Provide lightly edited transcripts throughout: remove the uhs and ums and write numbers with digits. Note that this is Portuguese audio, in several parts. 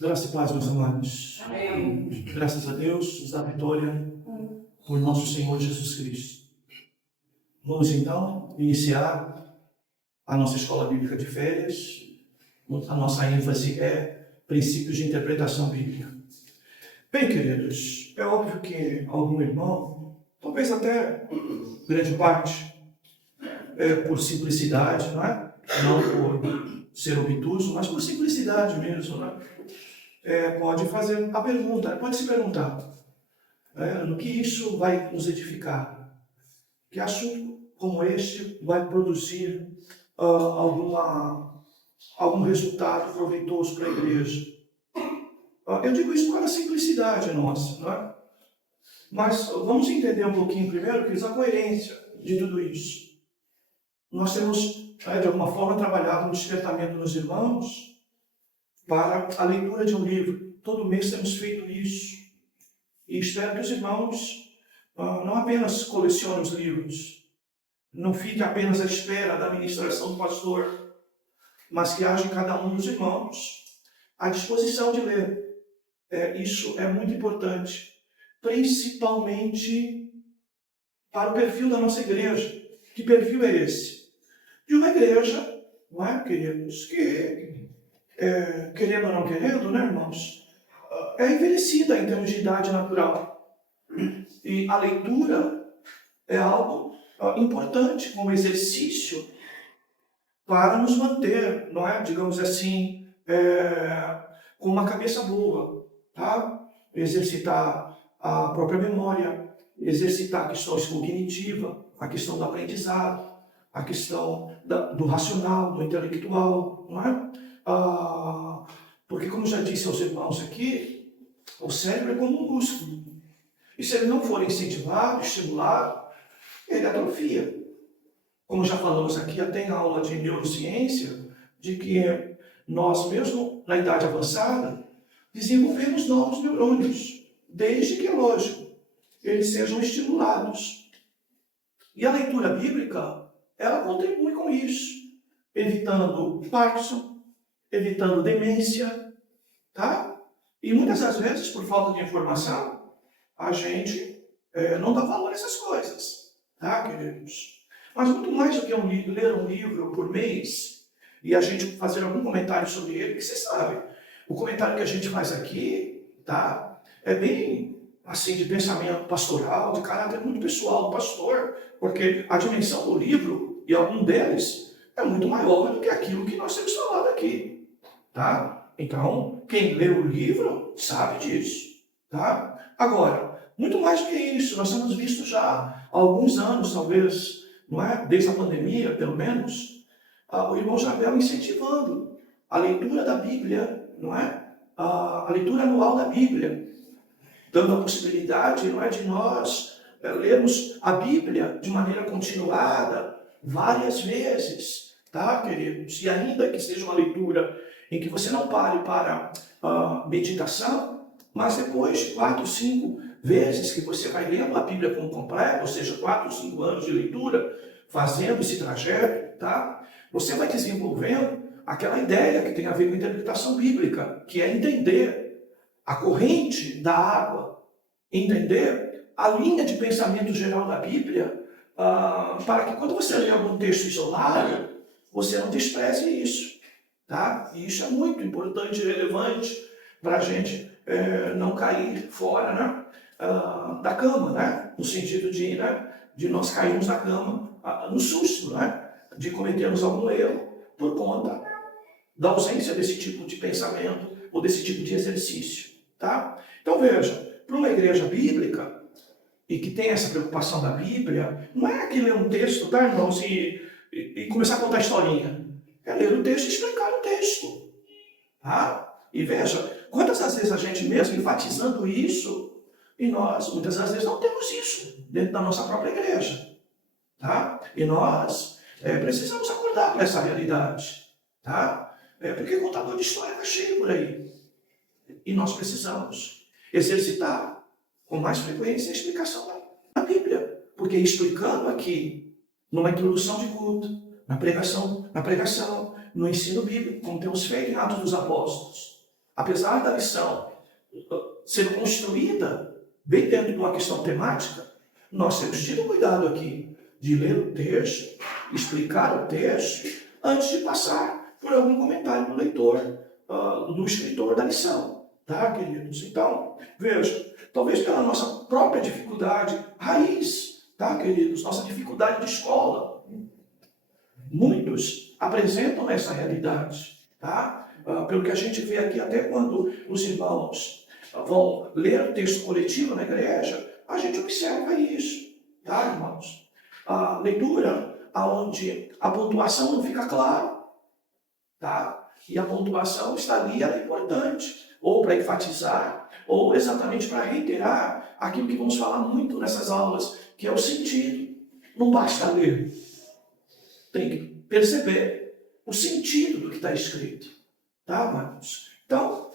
Graça e paz, meus amados. Amém. Graças a Deus, nos dá vitória por nosso Senhor Jesus Cristo. Vamos então iniciar a nossa escola bíblica de férias. A nossa ênfase é princípios de interpretação bíblica. Bem, queridos, é óbvio que algum irmão, talvez até grande parte, por simplicidade, não é? Não por ser obtuso, mas por simplicidade mesmo, não é? Pode fazer a pergunta, pode se perguntar no que isso vai nos edificar. Que assunto como este vai produzir algum resultado proveitoso para a igreja? Eu digo isso para a simplicidade nossa, não é? Mas vamos entender um pouquinho primeiro, que a coerência de tudo isso. Nós temos, de alguma forma, trabalhado no despertamento dos irmãos para a leitura de um livro. Todo mês temos feito isso. E espero que os irmãos não apenas colecionem os livros, não fiquem apenas à espera da ministração do pastor, mas que haja em cada um dos irmãos a disposição de ler. Isso é muito importante, principalmente para o perfil da nossa igreja. Que perfil é esse? De uma igreja, não é, queridos, que, querendo ou não querendo, né, irmãos, é envelhecida em termos de idade natural. E a leitura é algo importante como exercício para nos manter, não é, digamos assim, com uma cabeça boa, tá? Exercitar a própria memória, exercitar questões cognitivas, a questão do aprendizado, a questão do racional, do intelectual, não é? Porque, como já disse aos irmãos aqui, o cérebro é como um músculo. E se ele não for incentivado, estimulado, ele atrofia. Como já falamos aqui, até em aula de neurociência, de que nós, mesmo na idade avançada, desenvolvemos novos neurônios, desde que, lógico, eles sejam estimulados. E a leitura bíblica, ela contribui com isso, evitando Parkinson, evitando demência, tá? E muitas das vezes, por falta de informação, a gente não dá valor a essas coisas, tá, queridos? Mas muito mais do que ler um livro por mês e a gente fazer algum comentário sobre ele, que você sabe, o comentário que a gente faz aqui, tá, é bem assim de pensamento pastoral, de caráter muito pessoal do pastor, porque a dimensão do livro e algum deles é muito maior do que aquilo que nós temos falado aqui, tá? Então, quem lê o livro sabe disso, tá? Agora, muito mais do que isso, nós temos visto já há alguns anos, talvez, não é? Desde a pandemia, pelo menos, o irmão Jabel incentivando a leitura da Bíblia, não é? A leitura anual da Bíblia, dando a possibilidade, não é, de nós lermos a Bíblia de maneira continuada, várias vezes, tá, queridos? E ainda que seja uma leitura em que você não pare para meditação, mas depois de 4, 5 vezes que você vai lendo a Bíblia como completa, ou seja, 4 ou 5 anos de leitura, fazendo esse trajeto, tá? Você vai desenvolvendo aquela ideia que tem a ver com a interpretação bíblica, que é entender a corrente da água, entender a linha de pensamento geral da Bíblia, para que quando você lê algum texto isolado, você não despreze isso, tá? E isso é muito importante e relevante para a gente não cair fora, né, da cama, né? No sentido de nós cairmos da cama no susto, né? De cometermos algum erro por conta da ausência desse tipo de pensamento ou desse tipo de exercício, tá? Então veja, para uma igreja bíblica e que tem essa preocupação da Bíblia, não é que ler um texto, tá, irmãos, e começar a contar historinha. É ler o texto e explicar o texto, tá? E veja, quantas das vezes a gente mesmo enfatizando isso, e nós, muitas das vezes, não temos isso dentro da nossa própria igreja, tá? E nós precisamos acordar com essa realidade, tá? Porque contador de história está cheio por aí. E nós precisamos exercitar com mais frequência a explicação da Bíblia. Porque explicando aqui, numa introdução de culto, no ensino bíblico, como temos feito em Atos dos Apóstolos. Apesar da lição ser construída bem dentro de uma questão temática, nós temos tido cuidado aqui de ler o texto, explicar o texto, antes de passar por algum comentário do leitor, do escritor da lição. Tá, queridos? Então, veja, talvez pela nossa própria dificuldade raiz, tá, queridos? Nossa dificuldade de escola. Muitos apresentam essa realidade, tá? Pelo que a gente vê aqui, até quando os irmãos vão ler o texto coletivo na igreja, a gente observa isso, tá, irmãos? A leitura onde a pontuação não fica clara, tá? E a pontuação está ali, ela é importante, ou para enfatizar, ou exatamente para reiterar aquilo que vamos falar muito nessas aulas, que é o sentido. Não basta ler, tem que perceber o sentido do que está escrito, tá, amados? Então,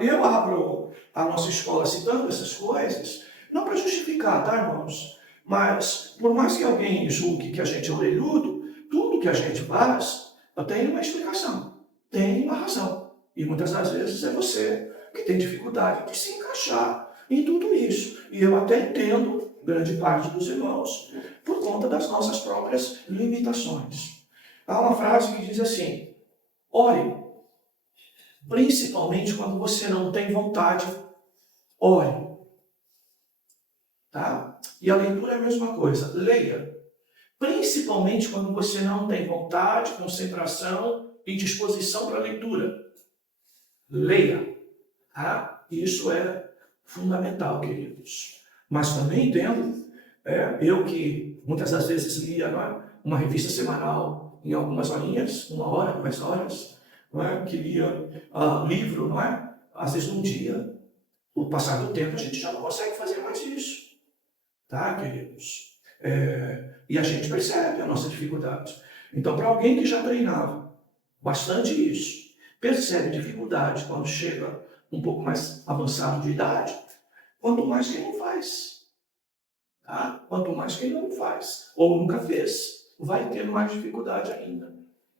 eu abro a nossa escola citando essas coisas, não para justificar, tá, irmãos? Mas, por mais que alguém julgue que a gente é orelhudo, tudo que a gente faz tem uma explicação, tem uma razão. E muitas das vezes é você que tem dificuldade de se encaixar em tudo isso. E eu até entendo grande parte dos irmãos por conta das nossas próprias limitações. Há uma frase que diz assim: ore, principalmente quando você não tem vontade, ore. Tá? E a leitura é a mesma coisa, leia. Principalmente quando você não tem vontade, concentração e disposição para a leitura. Leia. Tá? Isso é fundamental, queridos. Mas também entendo, eu que muitas das vezes lia uma revista semanal em algumas horinhas, 1 hora, 2 horas, não é? Que lia livro, não é? Às vezes num dia. Com o passar do tempo a gente já não consegue fazer mais isso. Tá, queridos? E a gente percebe a nossa dificuldade. Então, para alguém que já treinava bastante isso, percebe dificuldade quando chega um pouco mais avançado de idade, quanto mais quem não faz. Tá? Quanto mais quem não faz, ou nunca fez, vai ter mais dificuldade ainda.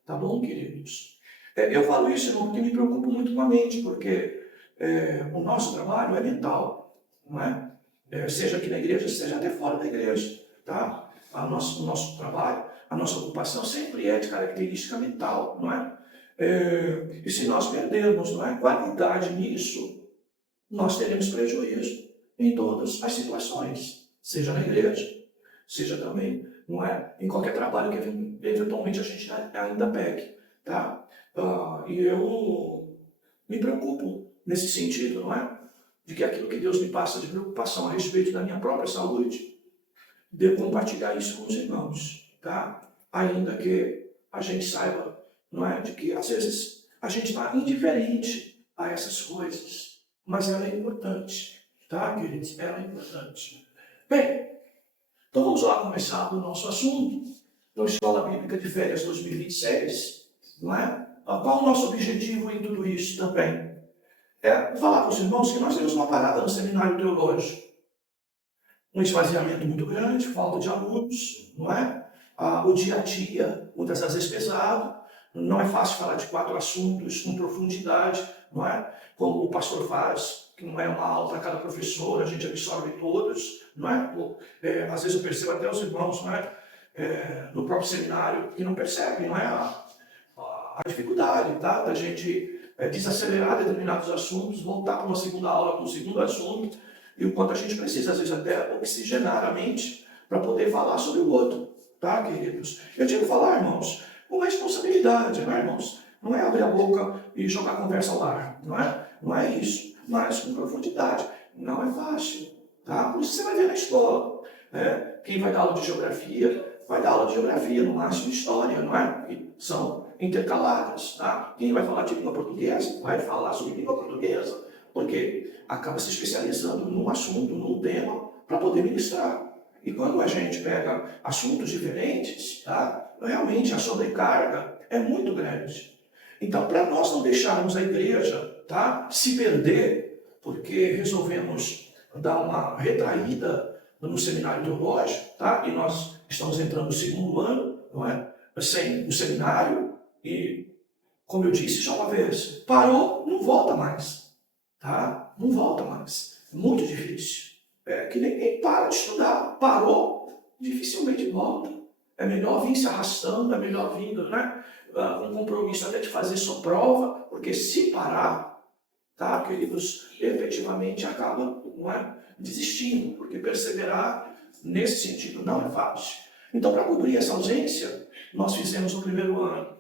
Tá bom, queridos? Eu falo isso, irmão, porque me preocupo muito com a mente, porque o nosso trabalho é mental, não é? Seja aqui na igreja, seja até fora da igreja, tá? O nosso trabalho, a nossa ocupação sempre é de característica mental, não é? E se nós perdermos, não é, qualidade nisso, nós teremos prejuízo em todas as situações, seja na igreja, seja também, não é, em qualquer trabalho que eventualmente a gente ainda pegue, tá? E eu me preocupo nesse sentido, não é? De que aquilo que Deus me passa de preocupação a respeito da minha própria saúde, devo compartilhar isso com os irmãos, tá? Ainda que a gente saiba, não é, de que às vezes a gente está indiferente a essas coisas, mas ela é importante, tá, queridos? Ela é importante. Bem, então vamos lá começar o nosso assunto. Então, Escola Bíblica de Férias 2026, não é? Qual o nosso objetivo em tudo isso também? Falar para os irmãos que nós temos uma parada no seminário teológico. Um esvaziamento muito grande, falta de alunos, não é? O dia a dia, muitas das vezes pesado, não é fácil falar de 4 assuntos com profundidade, não é? Como o pastor faz, que não é uma aula para cada professor, a gente absorve todos, não é? Às vezes eu percebo até os irmãos, não é? No próprio seminário, que não percebem, não é? A dificuldade, tá? Da gente desacelerar determinados assuntos, voltar para uma segunda aula com o segundo assunto, e o quanto a gente precisa, às vezes, até oxigenar a mente para poder falar sobre o outro, tá, queridos? Eu digo falar, irmãos, com responsabilidade, não é, irmãos? Não é abrir a boca e jogar a conversa ao ar, não é? Não é isso, mas com profundidade. Não é fácil, tá? Por isso você vai ver na escola, né? Quem vai dar aula de geografia, vai dar aula de geografia, no máximo de história, não é? E são intercaladas, tá? Quem vai falar de língua portuguesa, vai falar sobre língua portuguesa, porque acaba se especializando num assunto, num tema, para poder ministrar. E quando a gente pega assuntos diferentes, tá? Realmente a sobrecarga é muito grande. Então, para nós não deixarmos a igreja, tá, se perder, porque resolvemos dar uma retraída no seminário teológico, tá? E nós estamos entrando no segundo ano, não é? sem o seminário e, como eu disse já uma vez, parou, não volta mais, tá? Não volta mais. É muito difícil. É que ninguém para de estudar. Parou, dificilmente volta. É melhor vir se arrastando, é melhor vindo, né? Com compromisso até de fazer sua prova, porque se parar, tá, queridos, efetivamente acaba, não é, desistindo, porque perseverar nesse sentido não é fácil. Então, para cobrir essa ausência, nós fizemos no primeiro ano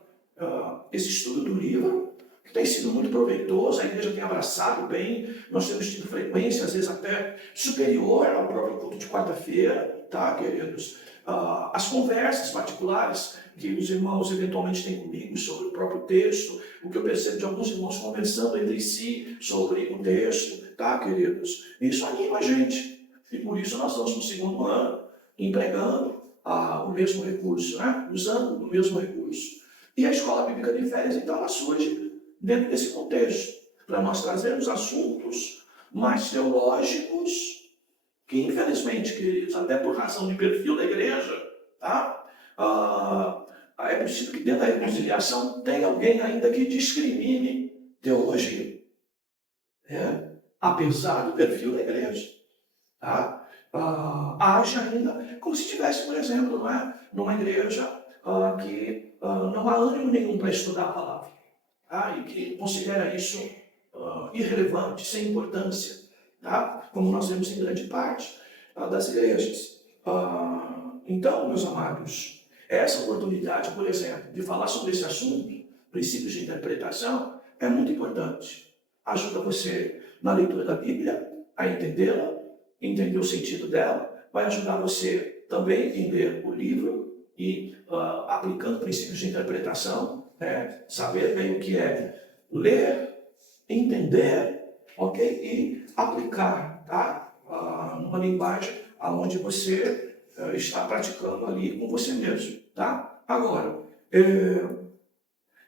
esse estudo do livro, que tem sido muito proveitoso, a igreja tem abraçado bem, nós temos tido frequência, às vezes até superior ao próprio culto de quarta-feira, tá, queridos? As conversas particulares que os irmãos eventualmente têm comigo sobre o próprio texto, o que eu percebo de alguns irmãos conversando entre si sobre o texto, tá, queridos? Isso anima a gente. E por isso nós estamos no segundo ano empregando o mesmo recurso, né? Usando o mesmo recurso. E a Escola Bíblica de Férias, então, ela surge dentro desse contexto, para nós trazermos assuntos mais teológicos, que infelizmente, queridos, até por razão de perfil da igreja, tá? É preciso que dentro da reconciliação tenha alguém ainda que discrimine teologia, né? Apesar do perfil da igreja, tá? Age ainda como se tivesse, por exemplo, não é? Numa igreja que não há ânimo nenhum para estudar a palavra, tá? E que considera isso irrelevante, sem importância, tá? Como nós vemos em grande parte das igrejas. Então, meus amados, essa oportunidade, por exemplo, de falar sobre esse assunto, princípios de interpretação, é muito importante. Ajuda você na leitura da Bíblia a entendê-la, entender o sentido dela, vai ajudar você também a entender o livro e, aplicando princípios de interpretação, né, saber bem o que é ler, entender, ok? E aplicar, tá? Numa linguagem onde você está praticando ali com você mesmo, tá? Agora,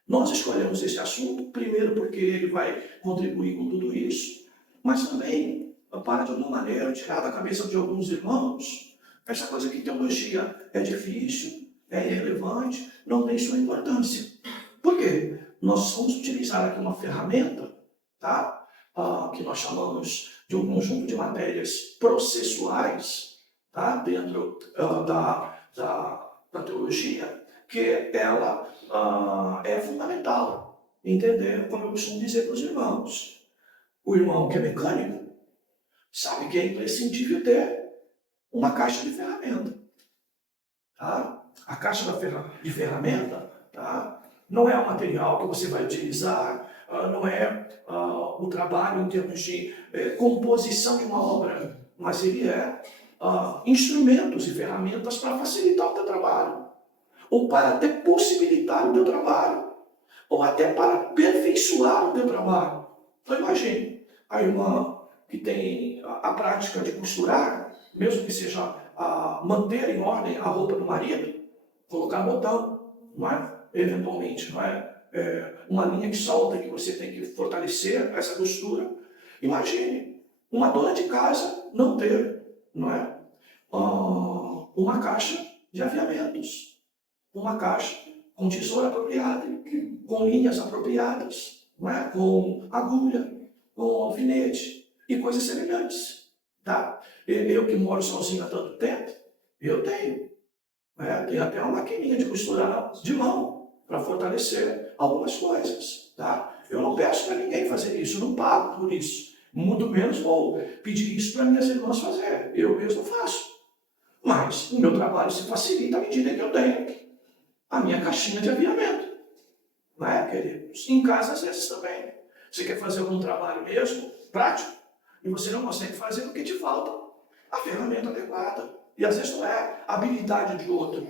nós escolhemos esse assunto, primeiro porque ele vai contribuir com tudo isso, mas também para, de alguma maneira, tirar da cabeça de alguns irmãos essa coisa que teologia é difícil, é irrelevante, não tem sua importância. Por quê? Nós vamos utilizar aqui uma ferramenta, tá? Que nós chamamos de um conjunto de matérias processuais, tá? Dentro da teologia, que ela é fundamental entender, como eu costumo dizer para os irmãos. O irmão que é mecânico sabe que é imprescindível ter uma caixa de ferramenta. Tá? A caixa de ferramenta, tá? Não é o material que você vai utilizar, não é o trabalho em termos de composição de uma obra, mas ele é instrumentos e ferramentas para facilitar o teu trabalho, ou para até possibilitar o teu trabalho, ou até para aperfeiçoar o teu trabalho. Então imagine, a irmã que tem a prática de costurar, mesmo que seja manter em ordem a roupa do marido, colocar botão, não é? Eventualmente, não é? Uma linha que solta que você tem que fortalecer essa costura. Imagine uma dona de casa não ter, não é? Uma caixa de aviamentos, uma caixa com tesoura apropriada, com linhas apropriadas, não é? Com agulha, com alfinete e coisas semelhantes, tá? Eu que moro sozinho há tanto tempo, eu tenho. Tem até uma maquininha de costurar de mão para fortalecer algumas coisas, tá? Eu não peço para ninguém fazer isso, eu não pago por isso. Muito menos vou pedir isso para minhas irmãs fazer. Eu mesmo faço. Mas o meu trabalho se facilita à medida que eu tenho a minha caixinha de aviamento. Não é, queridos? Em casa, às vezes, também. Você quer fazer algum trabalho mesmo, prático, e você não consegue fazer porque te falta a ferramenta adequada. E às vezes não é a habilidade de outro,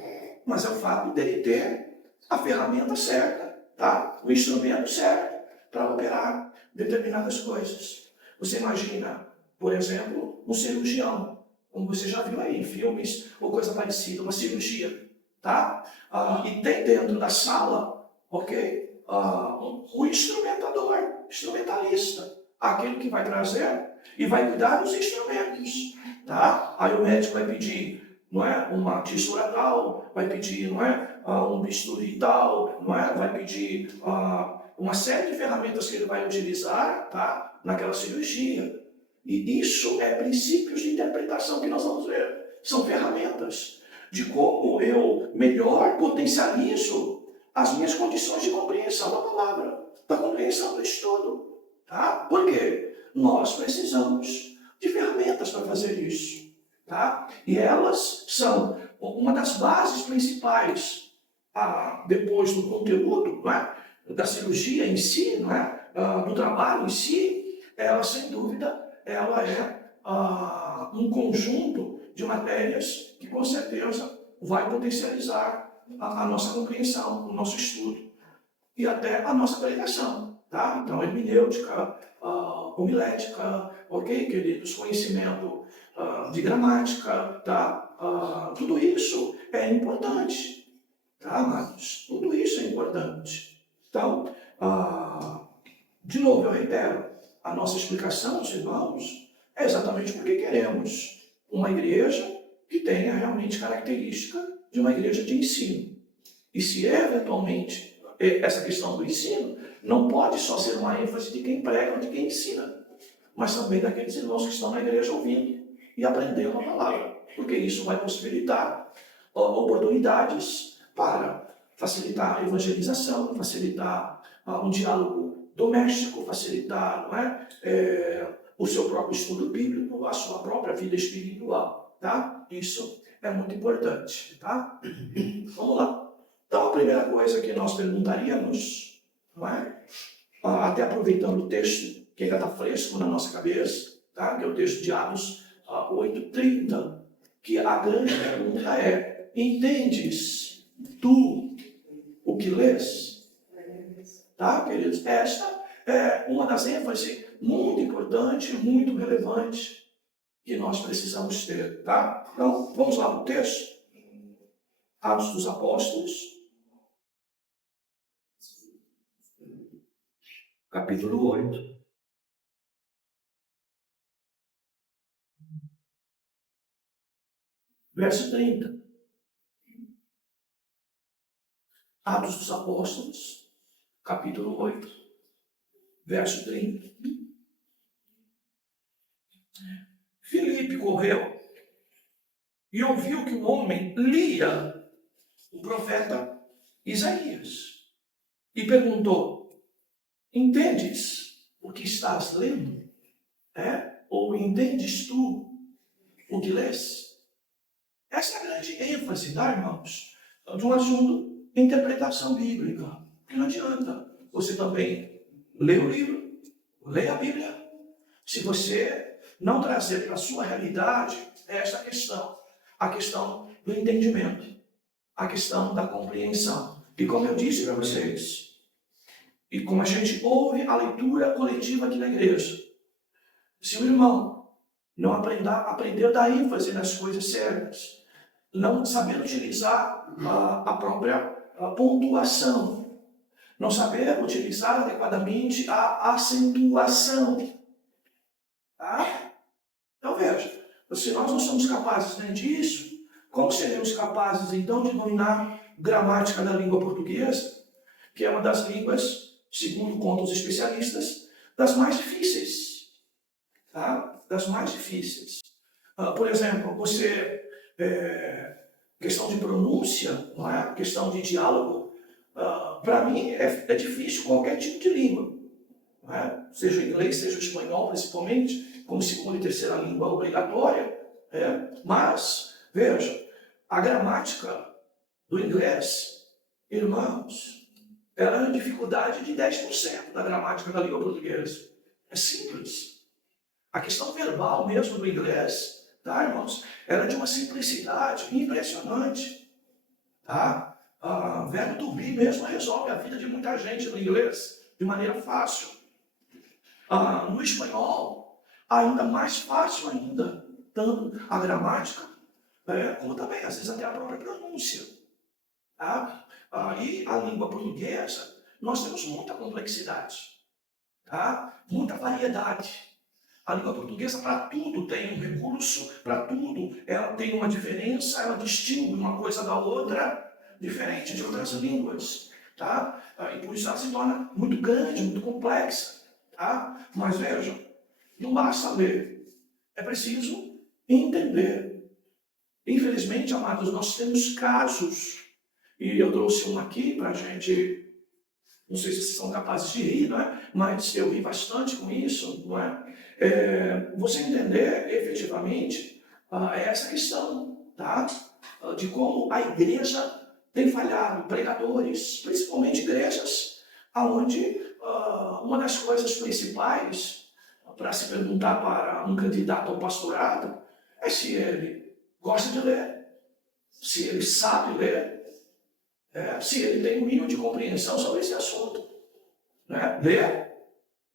mas é o fato dele ter a ferramenta certa, tá? O instrumento certo para operar determinadas coisas. Você imagina, por exemplo, um cirurgião, como você já viu aí em filmes ou coisa parecida, uma cirurgia, tá? E tem dentro da sala, ok? O instrumentalista, aquele que vai trazer e vai cuidar dos instrumentos, tá? Aí o médico vai pedir não é? Uma tesoura tal, vai pedir, não é? Um bisturi tal, não é? Vai pedir uma série de ferramentas que ele vai utilizar, tá? Naquela cirurgia. E isso é princípios de interpretação que nós vamos ver. São ferramentas de como eu melhor potencializo as minhas condições de compreensão da palavra, da compreensão do estudo. Tá? Por quê? Nós precisamos de ferramentas para fazer isso. Tá? E elas são uma das bases principais depois do conteúdo, não é? Da cirurgia em si, não é? Do trabalho em si. Ela, sem dúvida, ela é um conjunto de matérias que, com certeza, vai potencializar a nossa compreensão, o nosso estudo e até a nossa pregação. Tá? Então, hermenêutica, homilética, ok, queridos? Conhecimento de gramática, tá? Tudo isso é importante, tá, amados? Tudo isso é importante. Então, de novo, eu reitero, a nossa explicação, meus irmãos, é exatamente porque queremos uma igreja que tenha realmente característica de uma igreja de ensino. E se eventualmente essa questão do ensino não pode só ser uma ênfase de quem prega ou de quem ensina, mas também daqueles irmãos que estão na igreja ouvindo e aprendendo a palavra, porque isso vai possibilitar oportunidades para facilitar a evangelização, facilitar um diálogo doméstico, facilitar, não é? O seu próprio estudo bíblico, a sua própria vida espiritual, tá? Isso é muito importante, tá? Vamos lá. Então, a primeira coisa que nós perguntaríamos, não é? Até aproveitando o texto que ainda está fresco na nossa cabeça, tá? Que é o texto de Atos 8:30, que a grande pergunta é: entendes tu o que lês? Tá, queridos? Esta é uma das ênfases muito importante, muito relevante que nós precisamos ter, tá? Então, vamos lá no texto. Atos dos Apóstolos, capítulo 8. Verso 30. Atos dos Apóstolos, capítulo 8, verso 30. Filipe correu e ouviu que o homem lia o profeta Isaías e perguntou: entendes o que estás lendo? Ou entendes tu o que lês? Essa é a grande ênfase, tá, irmãos? De um assunto de interpretação bíblica. Porque não adianta você também ler o livro, ler a Bíblia, se você não trazer para a sua realidade esta questão, a questão do entendimento, a questão da compreensão. E como eu disse para vocês, e como a gente ouve a leitura coletiva aqui na igreja, se o irmão não aprender a dar ênfase nas coisas certas, não saber utilizar a própria pontuação, não saber utilizar adequadamente a acentuação, tá? Então veja, se nós não somos capazes nem disso, como seremos capazes então de dominar gramática da língua portuguesa, que é uma das línguas, segundo contam os especialistas, das mais difíceis, tá? Das mais difíceis. Por exemplo, questão de pronúncia, não é? Questão de diálogo, para mim é difícil qualquer tipo de língua, não é? Seja o inglês, seja o espanhol, principalmente, como segunda e terceira língua obrigatória. Mas, veja, a gramática do inglês, irmãos, ela é uma dificuldade de 10% da gramática da língua portuguesa. É simples. A questão verbal mesmo do inglês, tá, irmãos? Ela é de uma simplicidade impressionante, tá? Verbo to be mesmo resolve a vida de muita gente no inglês de maneira fácil. No espanhol, ainda mais fácil ainda, tanto a gramática, como também, às vezes, até a própria pronúncia. Tá? E a língua portuguesa, nós temos muita complexidade, tá? Muita variedade. A língua portuguesa, para tudo, tem um recurso, para tudo, ela tem uma diferença, ela distingue uma coisa da outra, diferente de outras línguas. Tá? E por isso ela se torna muito grande, muito complexa. Tá? Mas vejam, não basta ler, é preciso entender. Infelizmente, amados, nós temos casos, e eu trouxe um aqui para a gente, não sei se vocês são capazes de rir, não é? Mas eu ri bastante com isso, não é? Você entender efetivamente essa questão, tá? De como a igreja tem falhado, pregadores, principalmente igrejas, onde uma das coisas principais para se perguntar para um candidato ao pastorado é se ele gosta de ler, se ele sabe ler, se ele tem um mínimo de compreensão sobre esse assunto. Né? Ler,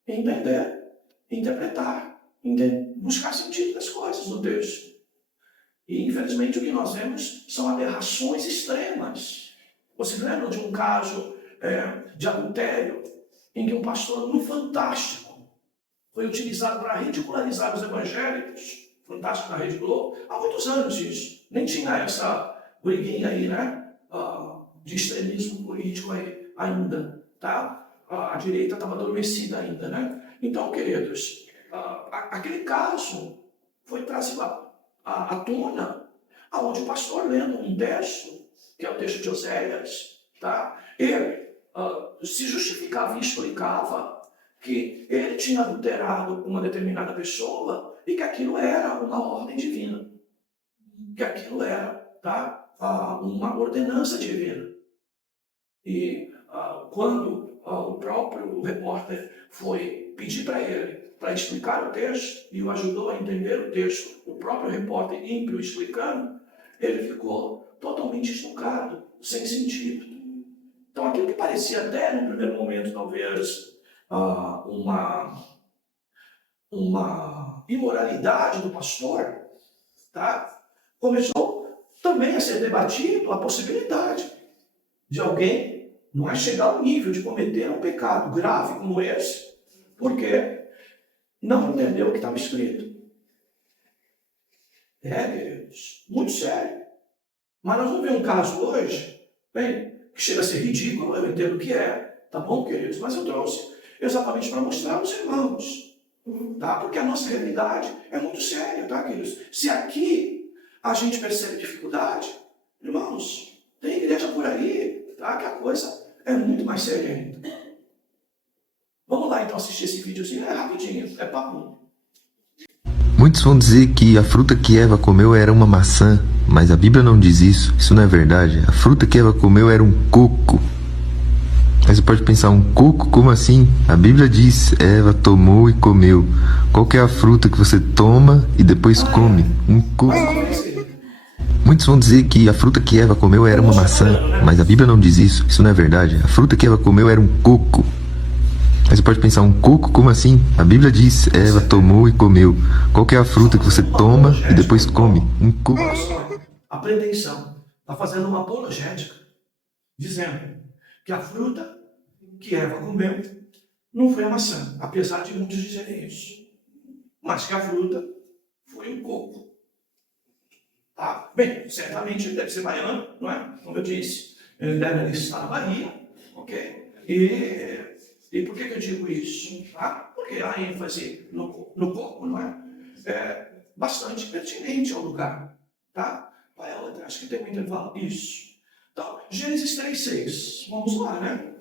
entender, interpretar, buscar sentido das coisas no texto. E, infelizmente, o que nós vemos são aberrações extremas. Vocês lembram de um caso de adultério em que um pastor, no Fantástico, foi utilizado para ridicularizar os evangélicos, Fantástico da Rede Globo, há muitos anos isso. Nem tinha essa briguinha aí, né? De extremismo político aí, ainda, tá? A direita estava adormecida ainda, né? Então, queridos, aquele caso foi trazido à tona, onde o pastor, lendo um texto, que é o texto de Oséias, tá? Ele se justificava e explicava que ele tinha adulterado uma determinada pessoa e que aquilo era uma ordem divina, que aquilo era, tá? Uma ordenança divina. E quando o próprio repórter foi pedir para ele para explicar o texto e o ajudou a entender o texto, o próprio repórter ímpio explicando, ele ficou totalmente estucado, sem sentido. Então aquilo que parecia até no primeiro momento talvez uma imoralidade do pastor, tá? Começou também a ser debatido a possibilidade de alguém não é chegar ao nível de cometer um pecado grave como esse, porque não entendeu o que estava escrito. Queridos, muito sério. Mas nós vamos ver um caso hoje, bem, que chega a ser ridículo, eu entendo o que é, tá bom, queridos? Mas eu trouxe exatamente para mostrar aos irmãos, tá? Porque a nossa realidade é muito séria, tá, queridos? Se aqui a gente percebe dificuldade, irmãos, tem igreja por aí, tá? Que a coisa é muito mais séria ainda. Vamos lá então assistir esse videozinho, é rapidinho, é papo. Muitos vão dizer que a fruta que Eva comeu era uma maçã, mas a Bíblia não diz isso. Isso não é verdade. A fruta que Eva comeu era um coco. Aí você pode pensar, um coco? Como assim? A Bíblia diz, Eva tomou e comeu. Qual que é a fruta que você toma e depois come? Um coco. Muitos vão dizer que a fruta que Eva comeu era uma maçã, mas a Bíblia não diz isso. Isso não é verdade. A fruta que Eva comeu era um coco. Aí você pode pensar, um coco? Como assim? A Bíblia diz, Eva tomou e comeu. Qual que é a fruta que você toma e depois come? Um coco. A pretensão está fazendo uma apologética, dizendo que a fruta que Eva comeu não foi a maçã, apesar de muitos dizerem isso, mas que a fruta foi um coco. Tá? Bem, certamente ele deve ser baiano, não é? Como eu disse, ele deve estar na Bahia, ok? E por que eu digo isso? Tá? Porque a ênfase no coco, não é? É bastante pertinente ao lugar. Tá? Vai a outra, acho que tem um intervalo. Isso. Então, Gênesis 3:6. Vamos lá, né?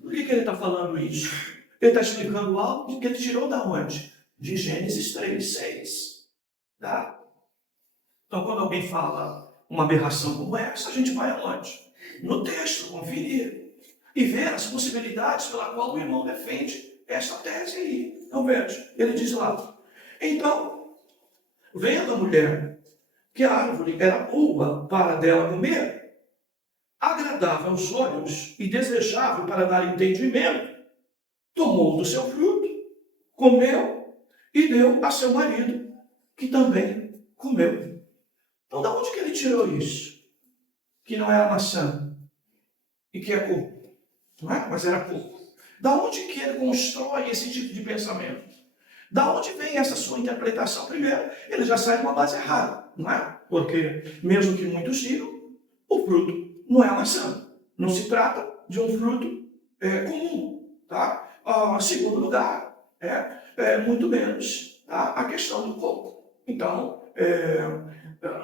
Por que ele está falando isso? Ele está explicando algo que ele tirou da onde? De Gênesis 3:6. Tá? Então, quando alguém fala uma aberração como essa, a gente vai aonde? No texto, conferir. E ver as possibilidades pela qual o irmão defende essa tese aí. Então, veja, ele diz lá. Então, vendo a mulher que a árvore era boa para dela comer, agradável aos olhos e desejável para dar entendimento, tomou do seu fruto, comeu e deu a seu marido, que também comeu. Então, da onde que ele tirou isso? Que não era maçã e que é coco, não é? Mas era coco. Da onde que ele constrói esse tipo de pensamento? Da onde vem essa sua interpretação? Primeiro, ele já sai de uma base errada, não é? Porque, mesmo que muitos digam, o fruto não é a maçã. Não se trata de um fruto comum, tá? Segundo lugar, muito menos, tá? A questão do coco. Então,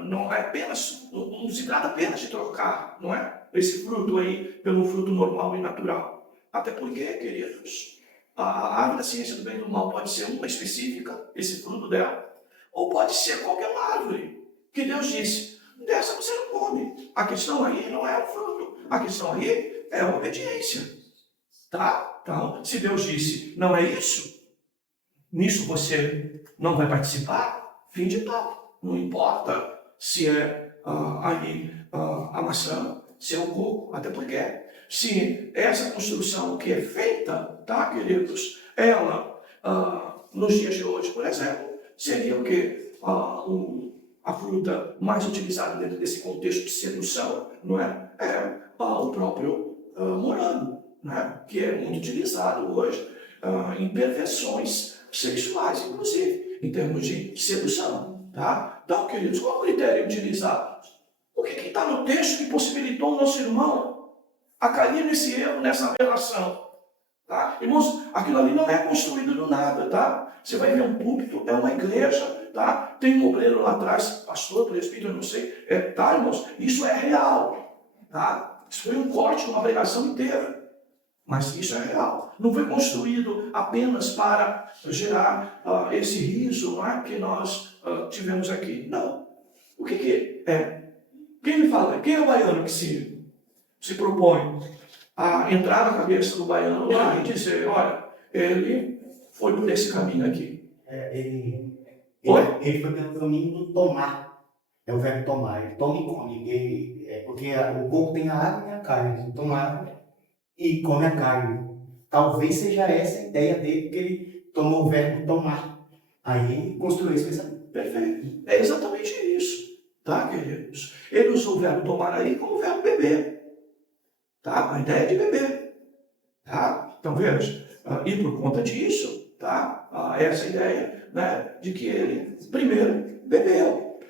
não é apenas, não se trata apenas de trocar, não é? Esse fruto aí pelo fruto normal e natural. Até porque, queridos, a árvore da ciência do bem e do mal pode ser uma específica, esse fruto dela, ou pode ser qualquer árvore que Deus disse, dessa você não come. A questão aí não é o fruto, a questão aí é a obediência. Tá? Então, se Deus disse, não é isso, nisso você não vai participar, fim de papo. Não importa se é a maçã, se é o coco, até porque se essa construção que é feita, tá, queridos, ela, nos dias de hoje, por exemplo, seria o quê? A fruta mais utilizada dentro desse contexto de sedução, não é? O próprio morango, né? Que é muito utilizado hoje em perversões sexuais, inclusive, em termos de sedução. Tá? Então, queridos, qual é o critério utilizado? O que está no texto que possibilitou o nosso irmão a cair nesse erro, nessa aberração? Tá? Irmãos, aquilo ali não é construído do nada, tá? Você vai ver um púlpito, é uma igreja, tá? Tem um obreiro lá atrás, pastor, presbítero, eu não sei, tá, irmãos? Isso é real, tá? Isso foi um corte de uma pregação inteira, mas isso é real. Não foi construído apenas para gerar esse riso, não é, que nós tivemos aqui. Não. O que é? Quem me fala? Quem é o baiano que se propõe a entrar na cabeça do baiano lá e dizer, olha, ele foi por esse caminho aqui. Ele foi pelo caminho do tomar. É o verbo tomar. Ele toma e come. Porque o corpo tem a água e a carne. Ele toma água e come a carne. Talvez seja essa a ideia dele, porque ele tomou o verbo tomar. Aí ele construiu esse pensamento. Perfeito. É exatamente isso. Tá, queridos? Ele usou o verbo tomar aí como o verbo beber. Tá? A ideia de beber. Tá? Então veja, e por conta disso, tá? Essa ideia, né, de que ele primeiro bebeu.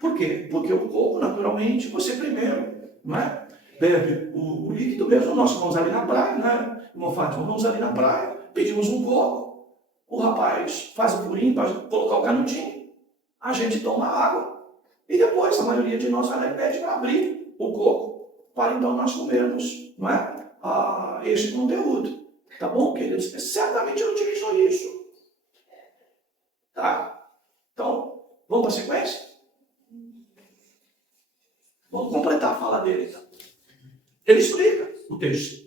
Por quê? Porque o coco, naturalmente, você primeiro, não é? Bebe o líquido mesmo. Nós vamos ali na praia, né? Irmão Fátima, vamos ali na praia, pedimos um coco, o rapaz faz o furinho para colocar o canudinho, a gente toma água, e depois a maioria de nós pede para abrir o coco, para então nós comermos, não é? Este conteúdo. Tá bom, queridos? Certamente ele utilizou isso. Tá? Então, vamos para a sequência? Vamos completar a fala dele, então. Ele explica o texto.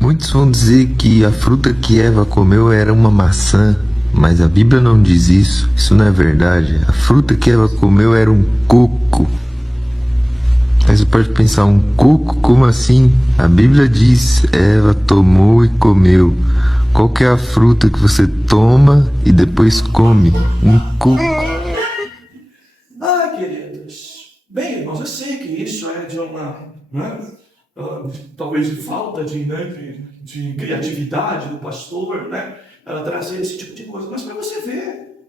Muitos vão dizer que a fruta que Eva comeu era uma maçã, mas a Bíblia não diz isso. Isso não é verdade. A fruta que Eva comeu era um coco. Aí você pode pensar, um coco? Como assim? A Bíblia diz, Eva tomou e comeu. Qual que é a fruta que você toma e depois come? Um coco. Queridos. Bem, irmãos, eu sei que isso é de uma, né, talvez de falta de criatividade do pastor, né, trazer esse tipo de coisa. Mas para você ver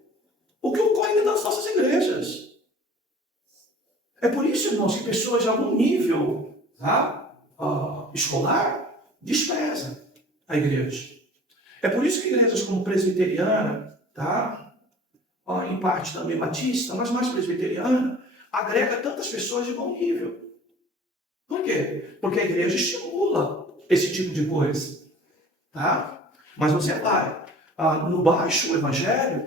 o que ocorre dentro das nossas igrejas. É por isso, irmãos, que pessoas de algum nível, tá, escolar desprezam a igreja. É por isso que igrejas como presbiteriana, tá, em parte também batista, mas mais presbiteriana, agrega tantas pessoas de bom nível. Por quê? Porque a igreja estimula esse tipo de coisa. Tá? Mas você vai no baixo evangelho,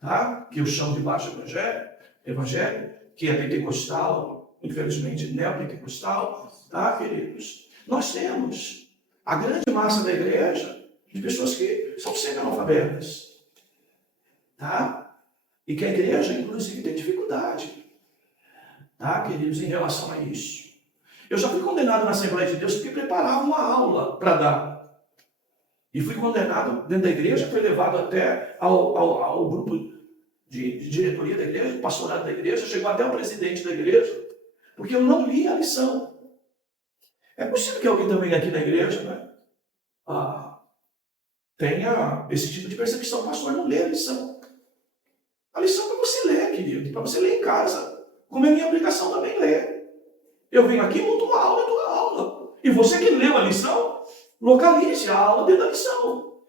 tá, que eu chamo de baixo evangelho, que é pentecostal, infelizmente neopentecostal, tá, queridos? Nós temos a grande massa da igreja de pessoas que são sempre analfabetas, tá? E que a igreja, inclusive, tem dificuldade, tá, queridos, em relação a isso. Eu já fui condenado na Assembleia de Deus porque preparava uma aula para dar. E fui condenado dentro da igreja, fui levado até ao grupo de diretoria da igreja, pastorado da igreja, chegou até o presidente da igreja, porque eu não li a lição. É possível que alguém também aqui na igreja, né, tenha esse tipo de percepção. Pastor, não lê a lição. A lição é para você ler, querido, para você ler em casa. Como é minha obrigação também ler. Eu venho aqui, monto uma aula e dou a aula. E você que leu a lição, localize a aula dentro da lição.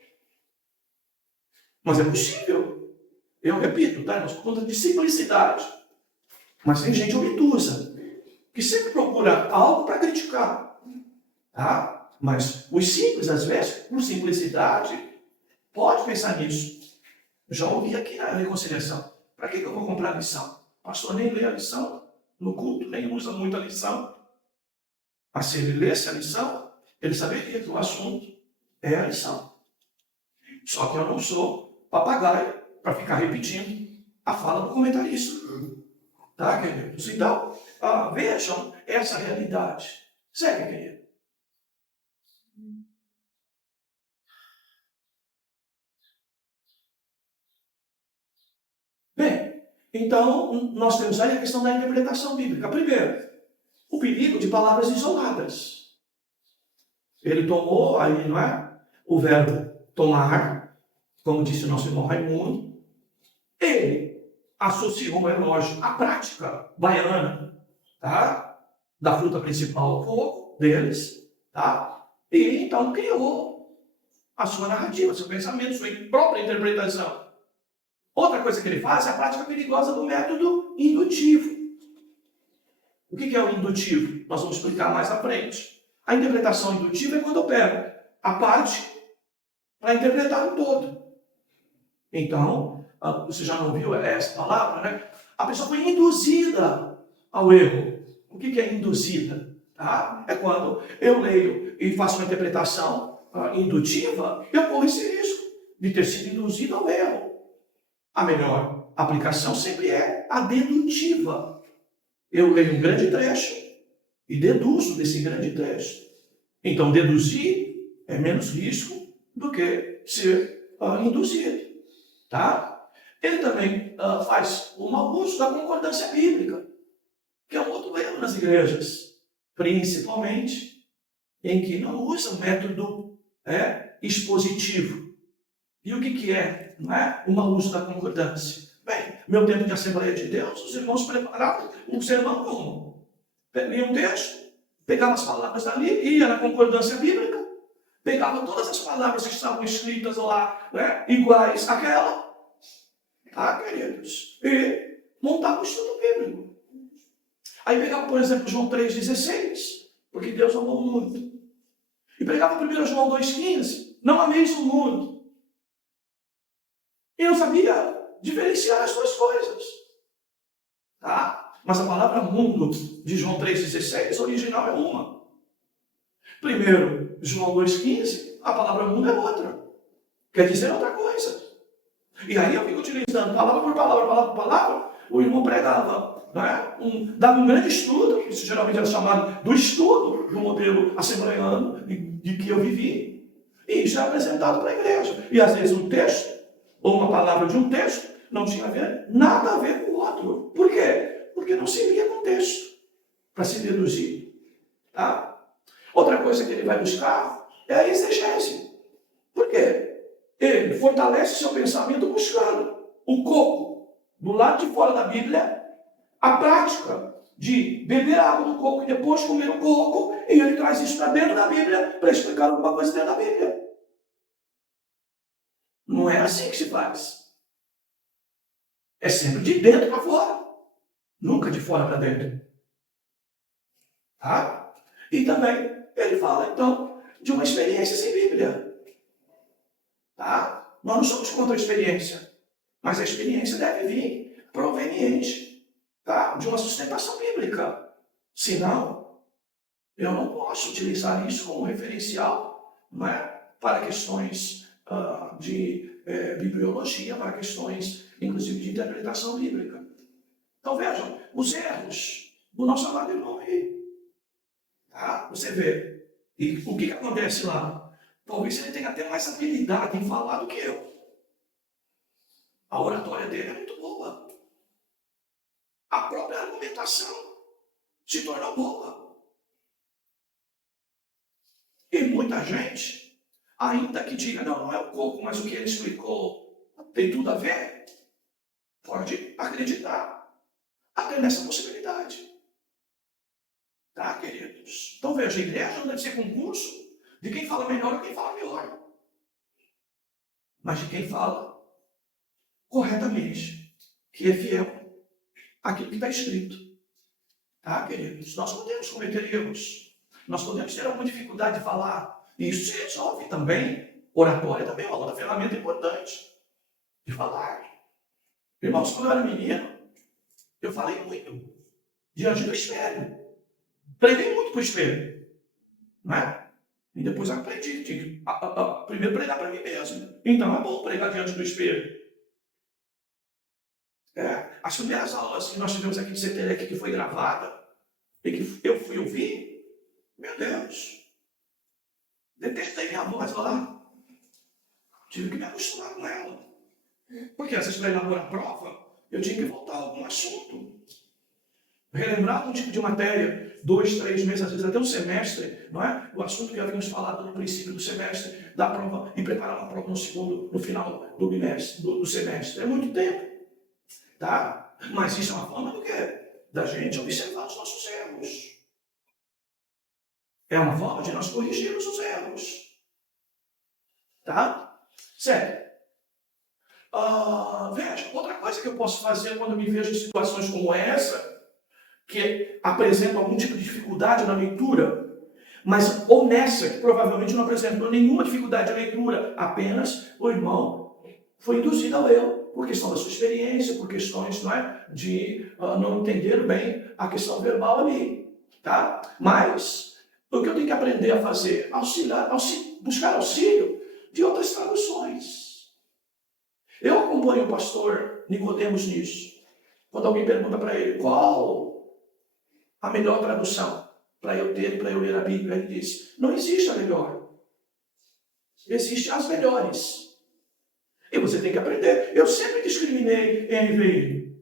Mas é possível. Eu repito, tá? Nós por conta de simplicidade. Mas tem gente obtusa, que sempre procura algo para criticar. Tá? Mas os simples, às vezes, por simplicidade, pode pensar nisso. Eu já ouvi aqui na reconciliação. Para que eu vou comprar a lição? O pastor nem lê a lição no culto, nem usa muito a lição. Mas se ele lesse a lição, ele saberia que o assunto é a lição. Só que eu não sou papagaio para ficar repetindo a fala do comentarista. Tá, queridos? Então, vejam essa realidade. Segue, querido. Bem, então, nós temos aí a questão da interpretação bíblica. Primeiro, o perigo de palavras isoladas. Ele tomou aí, não é? O verbo tomar, como disse o nosso irmão Raimundo. Ele associou, é lógico, a prática baiana, tá? Da fruta principal ao fogo deles, tá? E então criou a sua narrativa, seu pensamento, sua própria interpretação. Outra coisa que ele faz é a prática perigosa do método indutivo. O que é o indutivo? Nós vamos explicar mais à frente. A interpretação indutiva é quando eu pego a parte para interpretar o todo. Então, você já não ouviu essa palavra, né? A pessoa foi induzida ao erro. O que é induzida? Tá? É quando eu leio e faço uma interpretação indutiva, eu corro esse risco de ter sido induzido ao erro. A melhor aplicação sempre é a dedutiva. Eu leio um grande trecho e deduzo desse grande trecho. Então, deduzir é menos risco do que ser induzido. Tá? Ele também faz um mau uso da concordância bíblica, que é um outro erro nas igrejas, principalmente em que não usam método expositivo. E o que é, não é? O mau uso da concordância? Bem, meu tempo de Assembleia de Deus, os irmãos preparavam um sermão como? Lia um texto, pegava as palavras dali, ia na concordância bíblica, pegava todas as palavras que estavam escritas lá, né, iguais àquela, tá, queridos? E montava o estudo bíblico. Aí pegava, por exemplo, João 3,16, porque Deus amou o mundo. E pegava 1 João 2,15, não ameis o mundo. E não sabia diferenciar as duas coisas. Tá? Mas a palavra mundo de João 3,16, original é uma. 1 João 2,15, a palavra mundo é outra. Quer dizer outra coisa. E aí eu fico utilizando palavra por palavra, palavra por palavra. O irmão pregava, né? Dava um grande estudo, isso geralmente era chamado do estudo do modelo assembleiano de que eu vivi. E isso é apresentado para a igreja. E às vezes um texto, ou uma palavra de um texto, não tinha nada a ver com o outro. Por quê? Porque não se lia com o texto para se deduzir. Tá? Outra coisa que ele vai buscar é a exegese. Por quê? Ele fortalece seu pensamento buscando o coco do lado de fora da Bíblia, a prática de beber a água do coco e depois comer o coco, e ele traz isso para dentro da Bíblia para explicar alguma coisa dentro da Bíblia. Não é assim que se faz. É sempre de dentro para fora. Nunca de fora para dentro. Tá? E também ele fala, então, de uma experiência sem Bíblia. Tá? Nós não somos contra a experiência. Mas a experiência deve vir proveniente, tá? De uma sustentação bíblica. Senão, eu não posso utilizar isso como referencial, não é? Para questões de bibliologia, para questões, inclusive, de interpretação bíblica. Então, vejam, os erros do nosso amado irmão aí. Tá? Você vê. E o que acontece lá? Talvez ele tenha até mais habilidade em falar do que eu. A oratória dele é muito boa. A própria argumentação se tornou boa. E muita gente ainda que diga, não é o coco, mas o que ele explicou tem tudo a ver, pode acreditar até nessa possibilidade. Tá, queridos? Então veja, a igreja não deve ser concurso de quem fala melhor ou quem fala pior, mas de quem fala corretamente, que é fiel àquilo que está escrito. Tá, queridos? Nós podemos cometer erros, nós podemos ter alguma dificuldade de falar, e isso se resolve também. Oratória também é uma outra ferramenta importante de falar. Irmãos, quando eu era menino, eu falei muito diante do espelho. Preguei muito para o espelho. Não é? E depois aprendi. Tinha que primeiro pregar para mim mesmo. Então é bom pregar diante do espelho. As primeiras aulas que nós tivemos aqui de CTLEC, que foi gravada, e que eu fui ouvir, meu Deus, detestei minha voz lá. Tive que me acostumar com ela. Porque às vezes para elaborar a prova, eu tinha que voltar a algum assunto. Relembrar algum tipo de matéria, 2, 3 meses, às vezes até um semestre, não é? O assunto que havíamos falado no princípio do semestre, da prova, e preparar uma prova no final do bimestre, do semestre. É muito tempo, tá? Mas isso é uma forma do quê? Da gente observar os nossos erros. É uma forma de nós corrigirmos os erros. Tá? Sério. Veja, outra coisa que eu posso fazer quando me vejo em situações como essa, que apresentam algum tipo de dificuldade na leitura, mas ou nessa, que provavelmente não apresentou nenhuma dificuldade de leitura, apenas o irmão foi induzido ao erro, por questão da sua experiência, por questões, não é, de não entender bem a questão verbal ali. Tá? Mas o que eu tenho que aprender a fazer? Buscar auxílio de outras traduções. Eu acompanho o pastor Nicodemos nisso. Quando alguém pergunta para ele qual a melhor tradução para eu ter, para eu ler a Bíblia, ele diz, não existe a melhor. Existem as melhores. E você tem que aprender. Eu sempre discriminei NVI.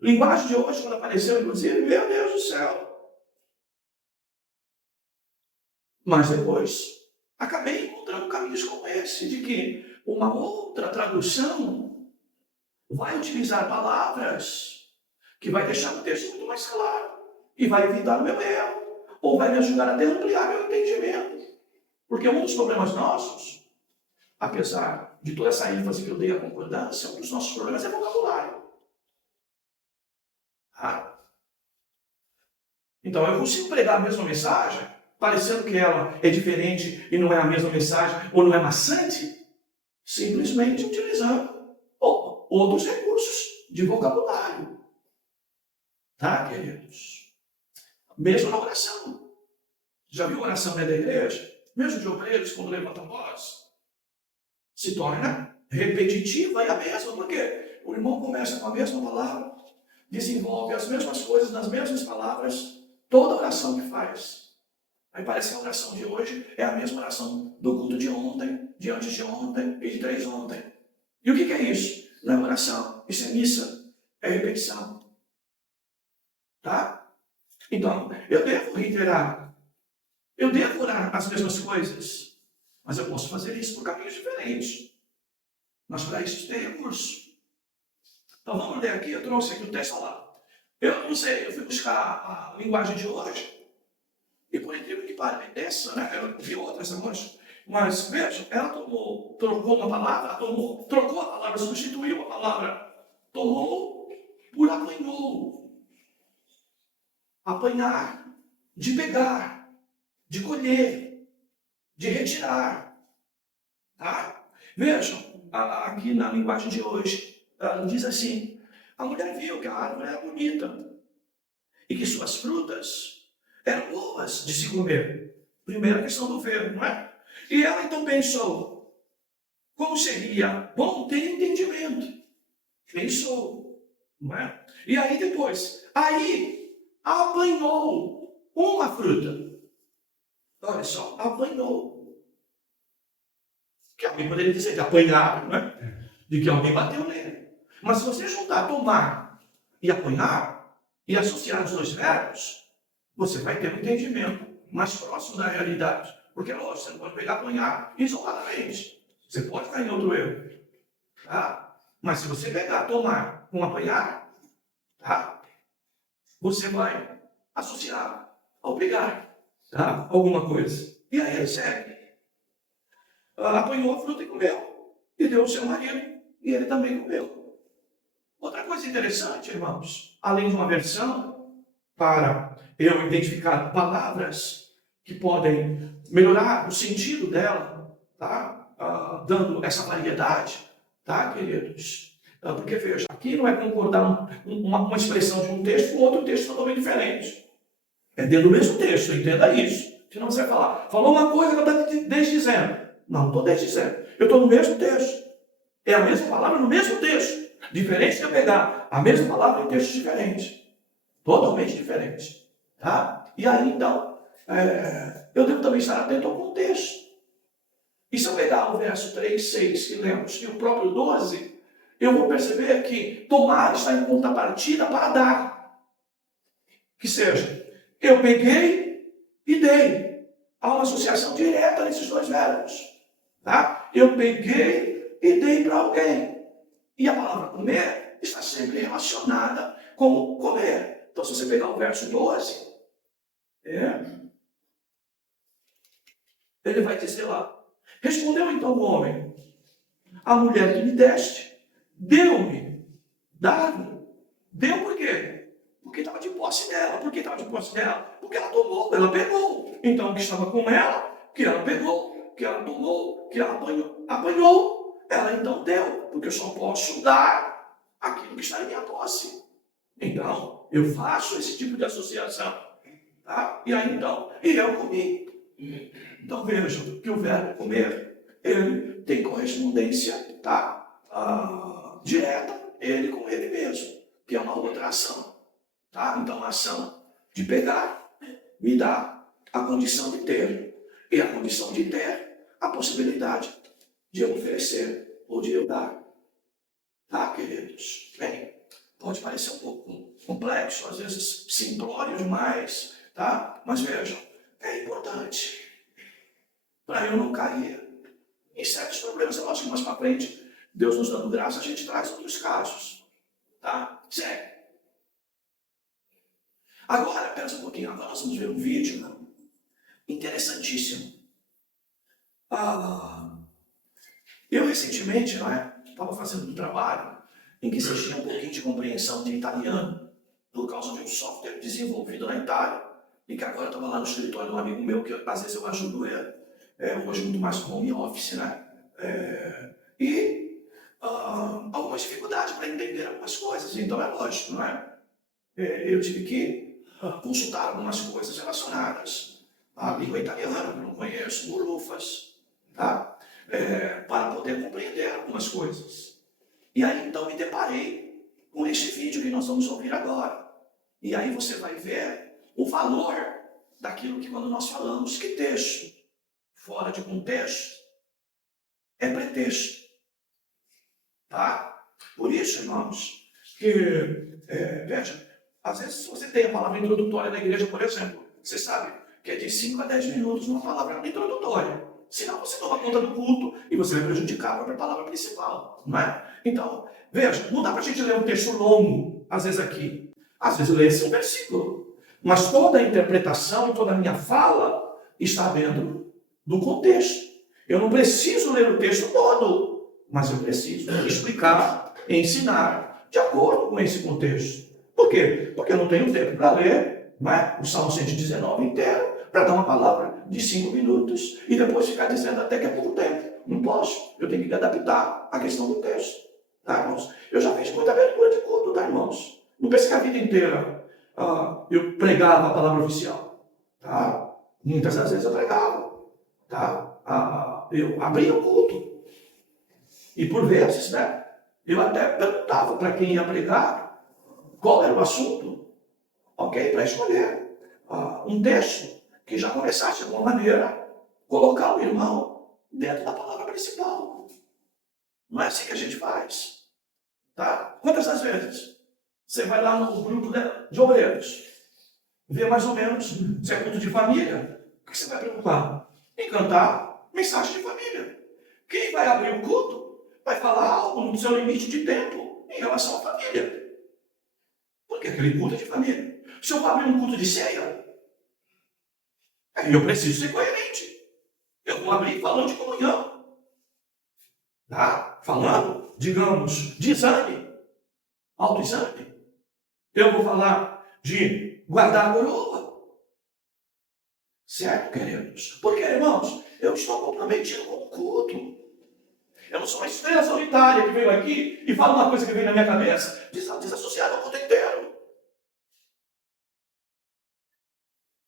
Linguagem de hoje, quando apareceu, inclusive, meu Deus do céu. Mas depois, acabei encontrando caminhos como esse, de que uma outra tradução vai utilizar palavras que vai deixar o texto muito mais claro e vai evitar o meu erro, ou vai me ajudar até a ampliar meu entendimento. Porque um dos problemas nossos, apesar de toda essa ênfase que eu dei à concordância, um dos nossos problemas é vocabulário. Então eu consigo pregar a mesma mensagem, parecendo que ela é diferente e não é a mesma mensagem, ou não é maçante, simplesmente utilizando outros recursos de vocabulário. Tá, queridos? Mesmo na oração. Já viu a oração da igreja? Mesmo de obreiros, quando levantam voz, se torna repetitiva e a mesma, porque o irmão começa com a mesma palavra, desenvolve as mesmas coisas nas mesmas palavras, toda a oração que faz. Aí parece que a oração de hoje é a mesma oração do culto de ontem, de antes de ontem e de 3 ontem. E o que é isso? Não é oração, isso é missa, é repetição. Tá? Então, eu devo reiterar, eu devo orar as mesmas coisas, mas eu posso fazer isso por caminhos diferentes. Mas para isso tem recurso. Então vamos ler aqui, eu trouxe aqui o texto lá. Eu não sei, eu fui buscar a linguagem de hoje, e por incrível que pareça, né, eu vi outras algumas, mas veja, ela trocou uma palavra, trocou a palavra, substituiu a palavra, tomou por apanhou. Apanhar, de pegar, de colher, de retirar. Tá? Vejam, aqui na linguagem de hoje, ela diz assim, a mulher viu que a árvore era bonita e que suas frutas eram boas de se comer. Primeira questão do verbo, não é? E ela então pensou, como seria bom ter entendimento? Pensou, não é? E aí depois, apanhou uma fruta. Olha só, apanhou. Que alguém poderia dizer que apanharam, né? De que alguém bateu nele. Mas se você juntar tomar e apanhar, e associar os dois verbos, você vai ter um entendimento mais próximo da realidade. Porque, lógico, você não pode pegar e apanhar isoladamente. Você pode cair em outro erro. Tá? Mas se você pegar, tomar com apanhar, tá? Você vai associar ao pegar, tá? Alguma coisa. E aí ele segue. Apanhou a fruta e comeu. E deu ao seu marido. E ele também comeu. Outra coisa interessante, irmãos, além de uma versão, para eu identificar palavras que podem melhorar o sentido dela, tá? Dando essa variedade, tá, queridos? Porque, veja, aqui não é concordar uma expressão de um texto com outro texto totalmente diferente. É dentro do mesmo texto, entenda isso. Senão você vai falar, falou uma coisa que eu estou desdizendo. Não, não estou desdizendo. Eu estou no mesmo texto. É a mesma palavra no mesmo texto. Diferente de eu pegar a mesma palavra em textos diferentes. Totalmente diferentes. Tá? E aí, então, eu devo também estar atento ao contexto. E se eu pegar o verso 3, 6, que lemos, e o próprio 12, eu vou perceber que tomar está em contrapartida para dar. Que seja, eu peguei e dei. Há uma associação direta nesses dois verbos. Tá? Eu peguei e dei para alguém. E a palavra comer está sempre relacionada com comer. Então, se você pegar o verso 12, ele vai dizer lá, respondeu então o homem, a mulher que me deste, deu-me, dá-me. Deu por quê? Porque estava de posse dela. Por que estava de posse dela? Porque ela tomou, ela pegou. Então, o que estava com ela, que ela pegou, que ela tomou, que ela apanhou, ela então deu. Porque eu só posso dar aquilo que está em minha posse. Então, eu faço esse tipo de associação. Tá? E aí, então, eu comi. Então, vejam que o verbo comer, ele tem correspondência, tá? Direta, ele com ele mesmo, que é uma outra ação. Tá? Então, a ação de pegar me dá a condição de ter. E a condição de ter, a possibilidade de eu oferecer ou de eu dar. Tá, queridos? Bem, pode parecer um pouco complexo, às vezes simplório demais, tá? Mas vejam, é importante para eu não cair em certos problemas. É lógico que mais para frente, Deus nos dando graça, a gente traz outros casos. Tá? Segue. Agora, pensa um pouquinho, agora nós vamos ver um vídeo interessantíssimo. Eu recentemente, estava fazendo um trabalho em que existia um pouquinho de compreensão de italiano, por causa de um software desenvolvido na Itália, e que agora estava lá no escritório de um amigo meu, que às vezes eu ajudo ele, hoje muito mais home office, né? Algumas dificuldades para entender algumas coisas, então é lógico, não é? Eu tive que consultar algumas coisas relacionadas à língua italiana, que eu não conheço, bolufas, tá? Para poder compreender algumas coisas. E aí, então, me deparei com este vídeo que nós vamos ouvir agora. E aí você vai ver o valor daquilo que quando nós falamos que texto fora de contexto é pretexto. Tá? Por isso, irmãos, que, veja, às vezes você tem a palavra introdutória na igreja, por exemplo, você sabe que é de 5 a 10 minutos uma palavra introdutória. Senão você toma conta do culto e você vai prejudicar a própria palavra principal, não é? Então, veja, não dá para a gente ler um texto longo, às vezes aqui. Às vezes lê-se um versículo. Mas toda a interpretação e toda a minha fala está dentro do contexto. Eu não preciso ler o texto todo, mas eu preciso explicar, ensinar de acordo com esse contexto. Por quê? Porque eu não tenho tempo para ler, não é? O Salmo 119 inteiro, para dar uma palavra de 5 minutos e depois ficar dizendo até que é pouco tempo. Não posso. Eu tenho que me adaptar à questão do texto. Tá, irmãos? Eu já fiz muita abertura de culto, tá, irmãos? Não pense que a vida inteira eu pregava a palavra oficial. Tá? Muitas das vezes eu pregava. Tá? Eu abria o culto. E por vezes, né? Eu até perguntava para quem ia pregar qual era o assunto. Ok? Para escolher um texto que já começasse de alguma maneira colocar o irmão dentro da palavra principal. Não é assim que a gente faz. Tá? Quantas das vezes você vai lá no grupo de obreiros, vê mais ou menos se é culto de família, o que você vai preocupar? em cantar mensagem de família. Quem vai abrir o culto vai falar algo no seu limite de tempo em relação à família. Porque aquele culto é de família. Se eu vou abrir um culto de ceia, aí eu preciso ser coerente. Eu vou abrir falando de comunhão. Tá? Falando, digamos, de exame, autoexame. Eu vou falar de guardar a coroa. Certo, queridos? Porque, irmãos, eu estou comprometido com o culto. Eu não sou uma estrela solitária que veio aqui e fala uma coisa que vem na minha cabeça, desassociada ao culto inteiro.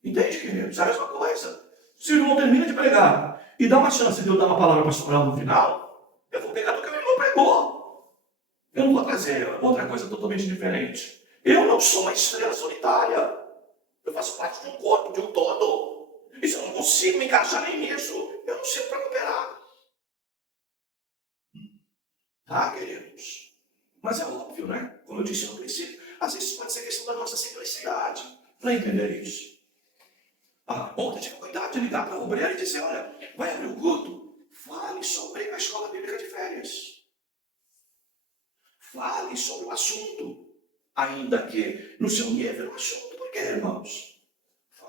Entende, queridos? É a mesma coisa. Se o irmão termina de pregar e dá uma chance de eu dar uma palavra pastoral no final, eu vou pegar do que o irmão pregou. Eu não vou trazer outra coisa totalmente diferente. Eu não sou uma estrela solitária. Eu faço parte de um corpo, de um todo. E se eu não consigo me encaixar nem nisso, eu não sirvo para cooperar. Tá, queridos? Mas é óbvio, né? Como eu disse no princípio, às vezes pode ser questão da nossa simplicidade para entender isso. Ontem eu tive cuidado de ligar para o obreiro e dizer, olha, vai abrir o culto? Fale sobre a escola bíblica de férias. Fale sobre o assunto. Ainda que no seu nível o assunto. Por quê, irmãos?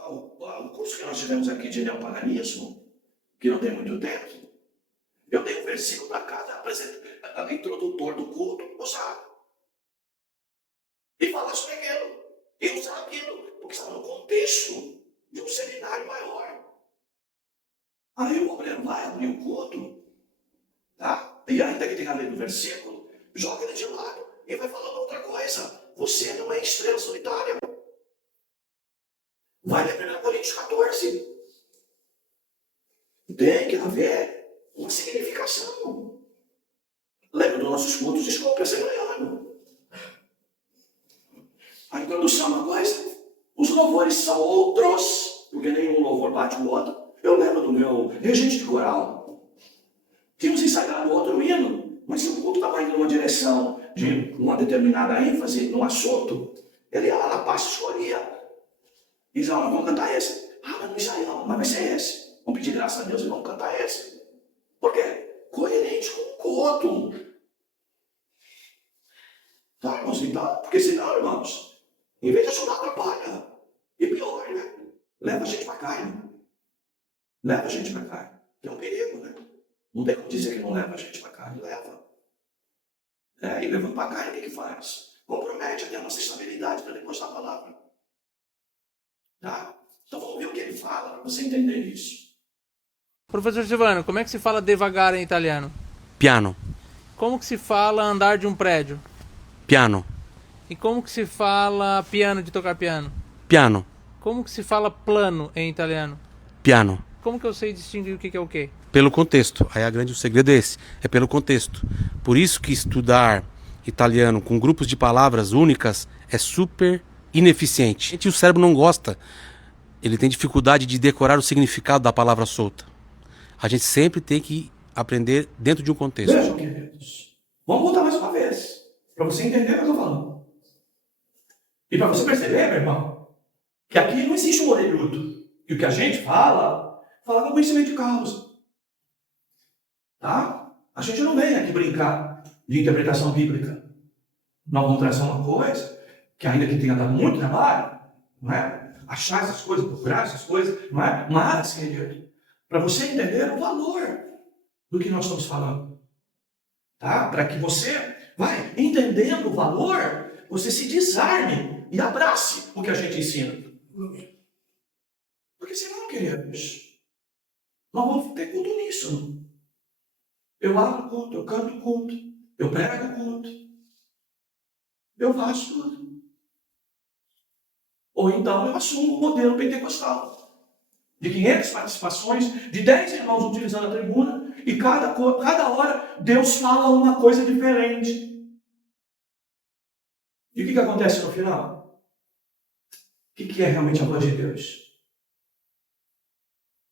O curso que nós tivemos aqui de neopaganismo, que não tem muito tempo, eu dei um versículo para cada introdutor do culto usar. E falar sobre aquilo. E usar aquilo. Porque estava no contexto de um seminário maior. Aí o obreiro vai abrir o culto, tá? E ainda que tenha lido o versículo, joga ele de lado e vai falando outra coisa. Você não é estrela solitária. Vai ler 1 Coríntios 14. Tem que haver uma significação. Lembra dos nossos cultos de escola presbiteriana. A introdução é uma coisa, os louvores são outros, porque nenhum louvor bate o outro. Eu lembro do meu regente de coral. Tínhamos ensaiado outro hino, mas se o culto estava indo numa direção de uma determinada ênfase no assunto, ele ia lá na pasta escolhia. E dizia, vamos cantar esse. Mas não ensaiamos, mas vai ser esse. Vamos pedir graça a Deus e vamos cantar esse. Por quê? Coerente com o culto. Tá, irmãos? Então, porque senão, irmãos, em vez de ajudar, atrapalha. E pior, né? Leva a gente para carne. Leva a gente para carne. Que é um perigo, né? Não tem como dizer que não leva a gente para carne. Leva. E levando para carne, o que faz? Compromete até a nossa estabilidade para depois da palavra. Tá? Então vamos ver o que ele fala para você entender isso. Professor Silvano, como é que se fala devagar em italiano? Piano. Como que se fala andar de um prédio? Piano. E como que se fala piano, de tocar piano? Piano. Como que se fala plano em italiano? Piano. Como que eu sei distinguir o que é o quê? Pelo contexto. Aí o segredo é esse. É pelo contexto. Por isso que estudar italiano com grupos de palavras únicas é super ineficiente. E o cérebro não gosta. Ele tem dificuldade de decorar o significado da palavra solta. A gente sempre tem que aprender dentro de um contexto. Vejam, queridos. Vamos voltar mais uma vez. Para você entender o que eu estou falando. E para você perceber, meu irmão, que aqui não existe um orelhudo. E o que a gente fala com conhecimento de causa. Tá? A gente não vem aqui brincar de interpretação bíblica. Nós vamos trazer uma coisa que ainda que tenha dado muito trabalho, não é? Achar essas coisas, procurar essas coisas, não é? Mas, querido, para você entender o valor do que nós estamos falando. Tá? Para que você vai entendendo o valor, você se desarme e abrace o que a gente ensina. Porque senão, queridos, nós vamos ter culto nisso. Eu abro o culto, eu canto o culto, eu prego o culto, eu faço tudo. Ou então eu assumo o modelo pentecostal. De 500 participações, de 10 irmãos utilizando a tribuna, e cada hora Deus fala uma coisa diferente. E o que acontece no final? O que é realmente a voz de Deus?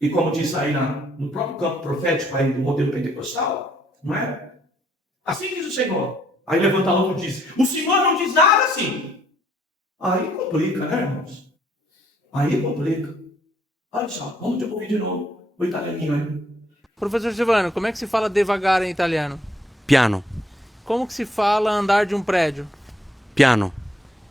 E como diz aí no próprio campo profético aí do modelo pentecostal, não é? Assim diz o Senhor. Aí levanta outro e diz, o Senhor não diz nada assim. Aí complica, né, irmãos? Aí complica. Olha só, vamos ouvir de novo. o italianinho aí. Professor Silvano, como é que se fala devagar em italiano? Piano, Como que se fala andar de um prédio? piano,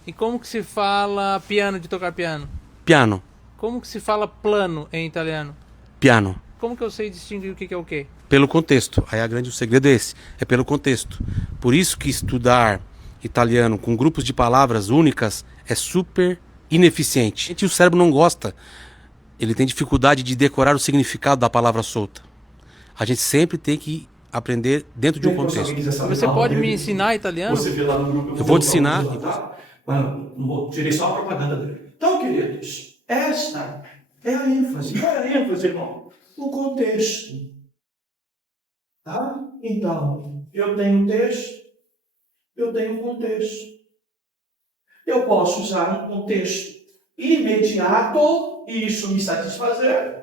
E como que se fala piano de tocar piano? piano, Como que se fala plano em italiano? piano. Como que eu sei distinguir o que é o quê? Pelo contexto. Aí o segredo é esse, é pelo contexto. Por isso que estudar italiano com grupos de palavras únicas é super ineficiente. E o cérebro não gosta. Ele tem dificuldade de decorar o significado da palavra solta. A gente sempre tem que aprender dentro de um contexto. Você pode me ensinar italiano? Você vê lá no grupo. Eu vou te ensinar. Tá? Mas não vou, tirei só a propaganda dele. Então, queridos, esta é a ênfase. Qual é a ênfase, irmão? O contexto. Tá? Então, eu tenho texto, eu tenho contexto. Eu posso usar um contexto imediato e isso me satisfazer,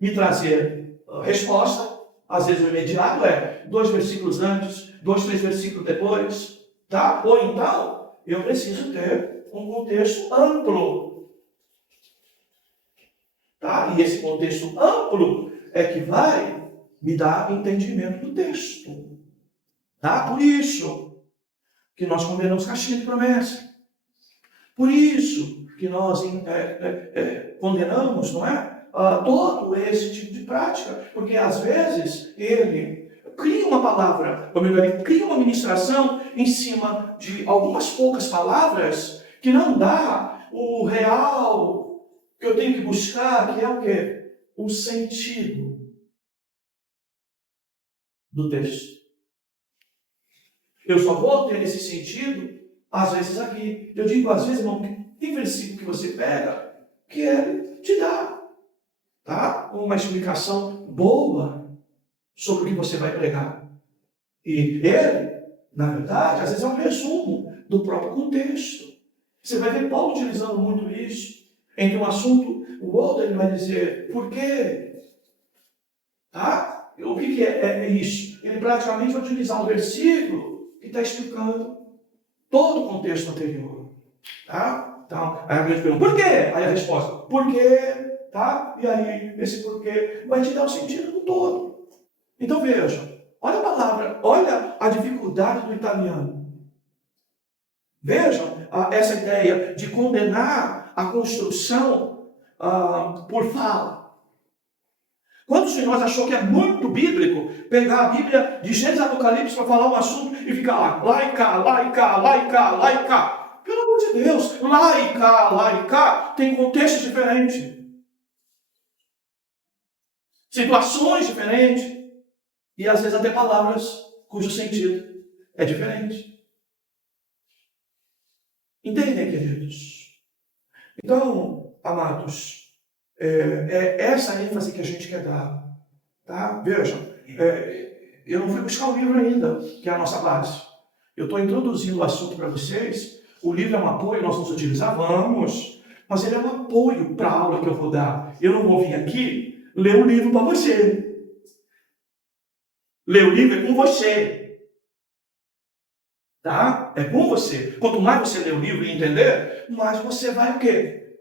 me trazer resposta. Às vezes o imediato é 2 versículos antes, 2, 3 versículos depois, tá? Ou então, eu preciso ter um contexto amplo. Tá? E esse contexto amplo é que vai me dar entendimento do texto. Tá? Por isso que nós condenamos caixinha de promessa. Por isso que nós condenamos, não é? Todo esse tipo de prática, porque às vezes ele cria uma palavra, ou melhor, ele cria uma ministração em cima de algumas poucas palavras que não dá o real que eu tenho que buscar, que é o quê? O sentido do texto. Eu só vou ter esse sentido, às vezes aqui. Eu digo às vezes, irmão, tem versículo que você pega que ele te dá, tá? Uma explicação boa sobre o que você vai pregar. E ele, na verdade, às vezes é um resumo do próprio contexto. Você vai ver Paulo utilizando muito isso. Entre um assunto e o outro, ele vai dizer, por quê? Tá? O que é isso? Ele praticamente vai utilizar um versículo que está explicando todo o contexto anterior. Tá? Então, aí a gente pergunta, por quê? Aí a resposta, por quê? Tá? E aí, esse porquê vai te dar o sentido do todo. Então vejam, olha a palavra, olha a dificuldade do italiano. Vejam essa ideia de condenar a construção por fala. Quantos de nós achou que é muito bíblico pegar a Bíblia de Gênesis a Apocalipse para falar um assunto e ficar lá e cá, lá e cá, lá e cá, lá e cá? Pelo amor de Deus, lá e cá tem contextos diferentes. Situações diferentes. E às vezes até palavras cujo sentido é diferente. Entendem, queridos? Então, amados, é essa ênfase que a gente quer dar. Tá? Vejam, eu não fui buscar o livro ainda, que é a nossa base. Eu estou introduzindo o assunto para vocês. O livro é um apoio, nós vamos utilizar, vamos. Mas ele é um apoio para a aula que eu vou dar. Eu não vou vir aqui ler o livro para você. Ler o livro é com você. Tá? É com você. Quanto mais você ler o livro e entender, mais você vai o quê?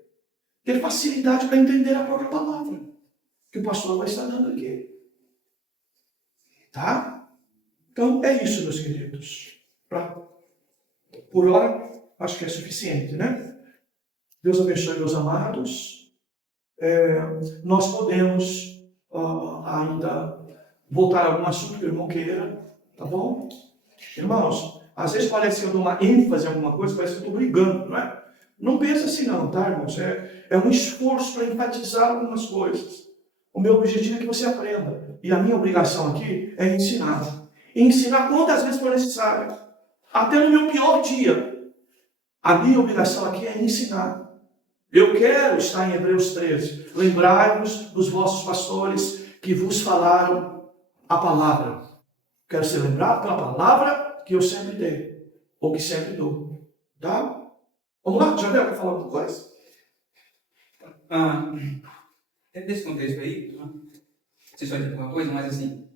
Ter facilidade para entender a própria palavra que o pastor vai estar dando aqui. Tá? Então, é isso, meus queridos. Por hora, acho que é suficiente, né? Deus abençoe, meus amados. Nós podemos ainda voltar a algum assunto que o irmão queira, tá bom? Irmãos, às vezes parece que eu dou uma ênfase em alguma coisa, parece que eu estou brigando, não é? Não pensa assim não, tá, irmãos? É um esforço para enfatizar algumas coisas. O meu objetivo é que você aprenda. E a minha obrigação aqui é ensinar. E ensinar quantas vezes for necessário. Até no meu pior dia. A minha obrigação aqui é ensinar. Eu quero estar em Hebreus 13. Lembrai-vos dos vossos pastores que vos falaram a palavra. Quero ser lembrado pela palavra que eu sempre dei. Ou que sempre dou. Tá? Vamos lá? Jardel, quer falar alguma coisa? Dentro desse contexto aí, você só dizer alguma coisa, mas assim...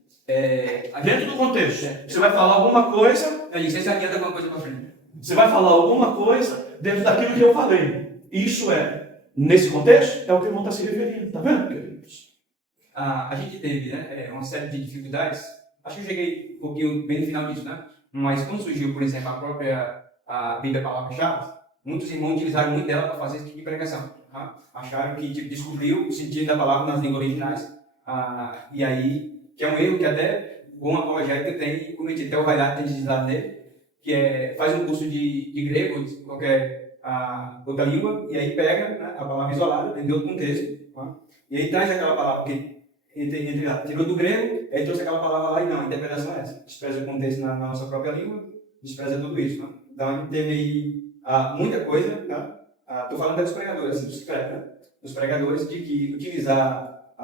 Dentro do contexto. Você vai falar alguma coisa... Você já adianta alguma coisa para frente. Você vai falar alguma coisa dentro daquilo que eu falei. Isso nesse contexto, é o que o irmão está se referindo. Tá vendo, queridos? a gente teve, né, uma série de dificuldades. Acho que eu cheguei um pouquinho bem no final disso, né? Mas quando surgiu, por exemplo, a Bíblia Palavra-Chave, muitos irmãos utilizaram muito dela para fazer esse tipo de pregação. Tá? Acharam que tipo, descobriu o sentido da palavra nas línguas originais. E aí, que é um erro que até o bom apologético tem cometido, até o Vaidar tem deslizado nele, que é, faz um curso de grego, de qualquer outra língua, e aí pega, né, a palavra isolada, dentro de outro contexto, tá? E aí traz aquela palavra que tirou do grego, aí trouxe aquela palavra lá e não, a interpretação é essa. Despreza o contexto na nossa própria língua, despreza tudo isso. Né? Então a gente teve aí muita coisa, estou falando dos pregadores, assim, dos pregadores, de que utilizar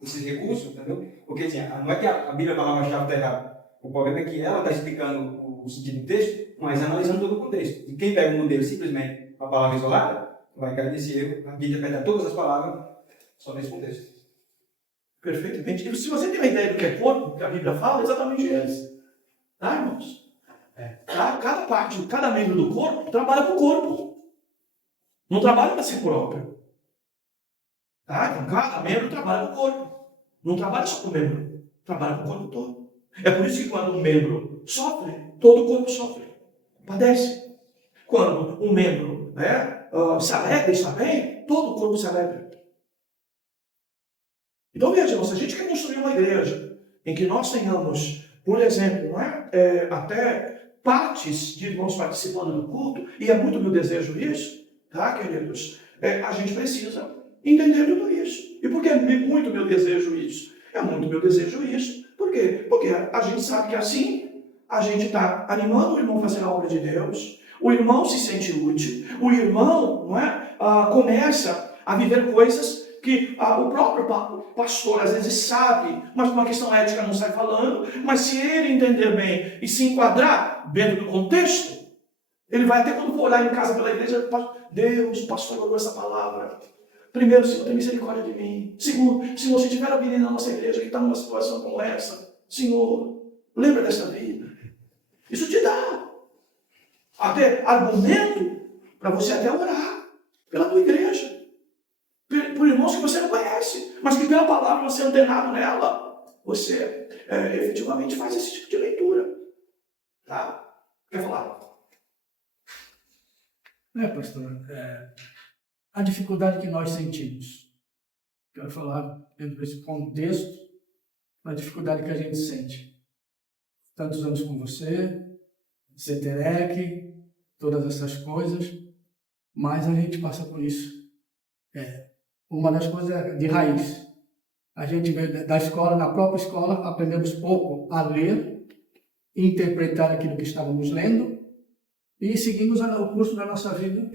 esses recursos, entendeu? Porque assim, não é que a Bíblia Palavra-Chave está errada. O problema é que ela está explicando o sentido do texto, mas analisando todo o contexto. E quem pega um modelo simplesmente uma palavra isolada, vai cair nesse erro de interpretar todas as palavras só nesse contexto. Perfeitamente. E se você tem uma ideia do que é corpo, que a Bíblia fala, é exatamente isso. Tá, irmãos? Cada parte, cada membro do corpo trabalha para o corpo. Não trabalha para si próprio. Tá? Então, cada membro trabalha para o corpo. Não trabalha só para o membro. Trabalha para o corpo todo. É por isso que quando um membro sofre, todo o corpo sofre. Padece. Quando um membro se alegra e está bem, todo o corpo se alegra. Então veja, se a gente quer construir uma igreja em que nós tenhamos, por exemplo, até partes de irmãos participando do culto, e é muito meu desejo isso, tá, queridos? A gente precisa entender tudo isso. E por que é muito meu desejo isso? É muito meu desejo isso. Por quê? Porque a gente sabe que assim a gente está animando o irmão a fazer a obra de Deus, o irmão se sente útil, o irmão começa a viver coisas que o próprio pastor às vezes sabe, mas por uma questão ética não sai falando, mas se ele entender bem e se enquadrar dentro do contexto, ele vai até quando for olhar em casa pela igreja, Deus, o pastor falou essa palavra. Primeiro, Senhor, tem misericórdia de mim. Segundo, Senhor, se tiver alguém na nossa igreja que está numa situação como essa, Senhor, lembra dessa vida. Isso te dá até argumento para você até orar pela tua igreja. Por irmãos que você não conhece, mas que pela palavra você é antenado nela, você efetivamente faz esse tipo de leitura. Tá? Quer falar? Pastor, a dificuldade que nós sentimos. Quero falar dentro desse contexto, da dificuldade que a gente sente. Tantos anos com você, CETEREC, todas essas coisas, mas a gente passa por isso. Uma das coisas é de raiz. A gente veio da escola, na própria escola, aprendemos pouco a ler, interpretar aquilo que estávamos lendo e seguimos o curso da nossa vida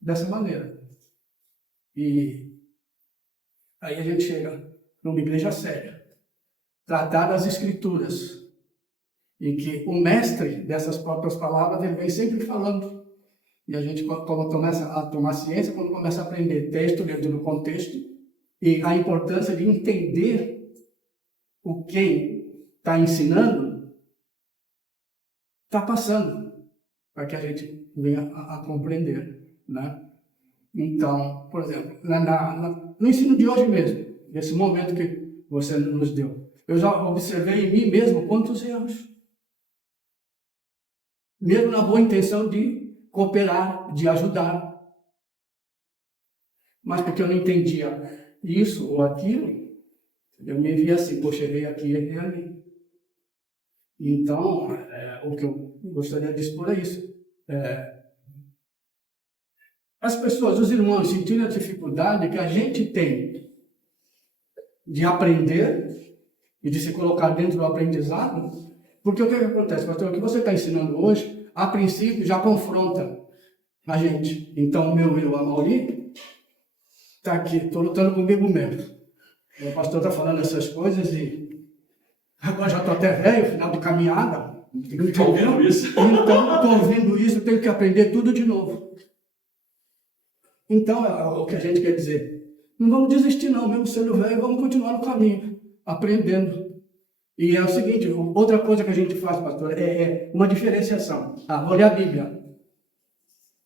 dessa maneira. E aí a gente chega numa igreja séria, tratar das escrituras, e que o mestre dessas próprias palavras, ele vem sempre falando. E a gente, quando começa a tomar ciência, quando começa a aprender texto dentro do contexto, e a importância de entender o que está ensinando, está passando, para que a gente venha a compreender, né? Então, por exemplo, no ensino de hoje mesmo, nesse momento que você nos deu, eu já observei em mim mesmo quantos erros. Mesmo na boa intenção de cooperar, de ajudar. Mas porque eu não entendia isso ou aquilo, eu me via assim, poxa, errei aqui, errei ali. Então, o que eu gostaria de expor é isso. As pessoas, os irmãos, sentirem a dificuldade que a gente tem de aprender e de se colocar dentro do aprendizado, porque o que acontece, pastor? O que você está ensinando hoje, a princípio, já confronta a gente. Então, o meu irmão Amauri está aqui, estou lutando comigo mesmo. O pastor está falando essas coisas e agora já estou até velho, final de caminhada. Estou ouvindo isso. Então, estou ouvindo isso, tenho que aprender tudo de novo. Então, o que a gente quer dizer, não vamos desistir não, mesmo sendo velho, vamos continuar no caminho, aprendendo. E é o seguinte, outra coisa que a gente faz, pastor, é uma diferenciação. Vou ler a Bíblia.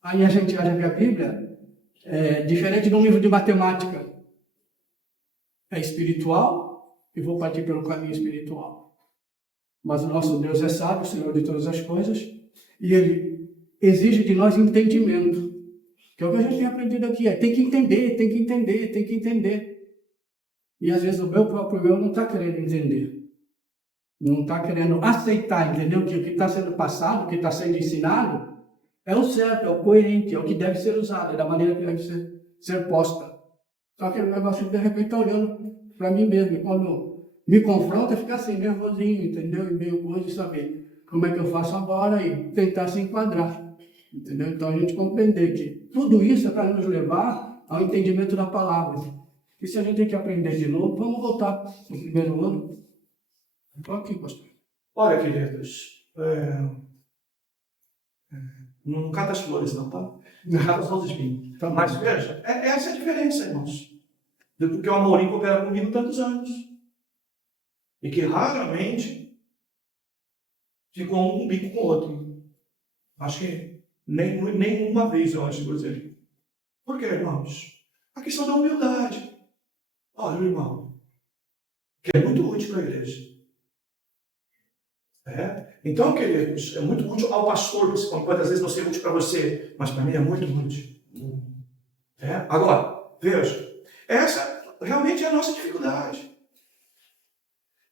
Aí a gente acha que a Bíblia é diferente de um livro de matemática. É espiritual, e vou partir pelo caminho espiritual. Mas o nosso Deus é sábio, Senhor de todas as coisas, e Ele exige de nós entendimento, que é o que a gente tem aprendido aqui. Tem que entender, tem que entender, tem que entender. E às vezes o meu próprio eu não está querendo entender. Não está querendo aceitar, entendeu? Que o que está sendo passado, o que está sendo ensinado, é o certo, é o coerente, é o que deve ser usado, é da maneira que deve ser posta. Só que o negócio de repente está olhando para mim mesmo. E quando me confronta, fica assim, nervosinho, entendeu? E meio coisa de saber como é que eu faço agora e tentar se enquadrar. Entendeu? Então a gente compreender que tudo isso é para nos levar ao entendimento da palavra. E se a gente tem que aprender de novo, vamos voltar no primeiro ano. Estou aqui, pastor. Olha, queridos, não cata as flores, não, tá? Não cata só os espinhos. Tá bom. Mas veja, essa é a diferença, irmãos. Porque o Amorim coopera comigo tantos anos. E que raramente ficou um bico com o outro. Acho que nenhuma vez, eu acho, por exemplo. Por quê, irmãos? A questão da humildade. Olha, irmão, que é muito útil para a igreja. Então, queridos, é muito útil ao pastor, principalmente, às vezes não ser útil para você, mas para mim é muito útil. Agora, veja, essa realmente é a nossa dificuldade.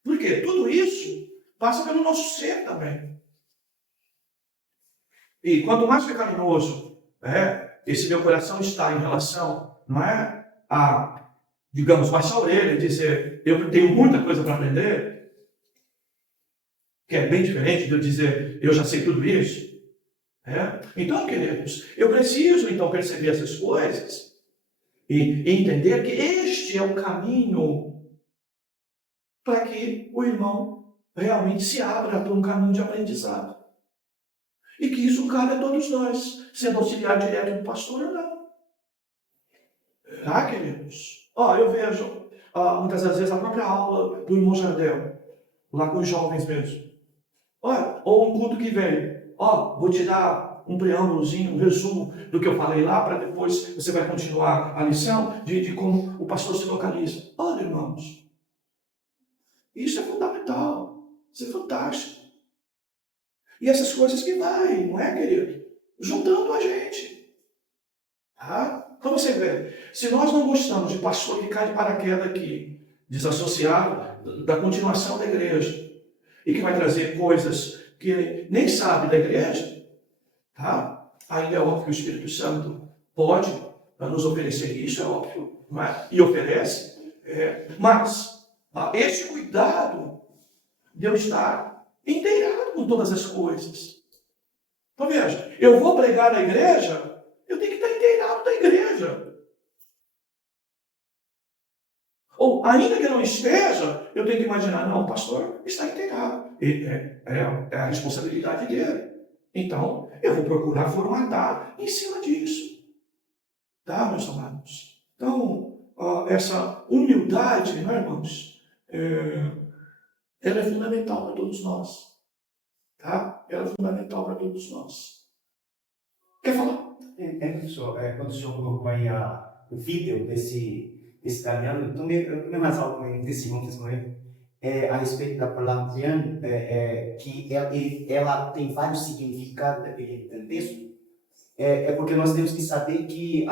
Por quê? Tudo isso passa pelo nosso ser também. E quanto mais pecaminoso esse meu coração está em relação, não é, a, digamos, baixar a orelha e dizer, eu tenho muita coisa para aprender, que é bem diferente de eu dizer, eu já sei tudo isso. Então, queridos, eu preciso então perceber essas coisas e entender que este é o caminho para que o irmão realmente se abra para um caminho de aprendizado. E que isso cabe a todos nós, sendo auxiliar direto do pastor ou não. Queridos? Eu vejo muitas das vezes a própria aula do irmão Jardel, lá com os jovens mesmo. Ou um culto que vem, vou te dar um preâmbulozinho, um resumo do que eu falei lá, para depois você vai continuar a lição de como o pastor se localiza. Olha, irmãos, isso é fundamental, isso é fantástico. E essas coisas que vai, não é, querido? Juntando a gente. Então você vê, se nós não gostamos de pastor que cai de paraquedas aqui, desassociado da continuação da igreja, e que vai trazer coisas que nem sabe da igreja, ainda é óbvio que o Espírito Santo pode nos oferecer isso, é óbvio, e oferece, mas esse cuidado de eu estar inteirado com todas as coisas. Então veja, eu vou pregar na igreja, eu tenho que estar inteirado da igreja. Ou, ainda que não esteja, eu tenho que imaginar, não, o pastor está inteirado. É a responsabilidade dele. Então, eu vou procurar formatar em cima disso. Tá, meus amados? Então, essa humildade, né, irmãos, ela é fundamental para todos nós. Tá? Ela é fundamental para todos nós. Quer falar? Professor, quando o senhor colocou aí o vídeo desse italiano, eu tomei mais algo desse testemunho a respeito da palavra italiana, que ela tem vários significados no texto. Porque nós temos que saber que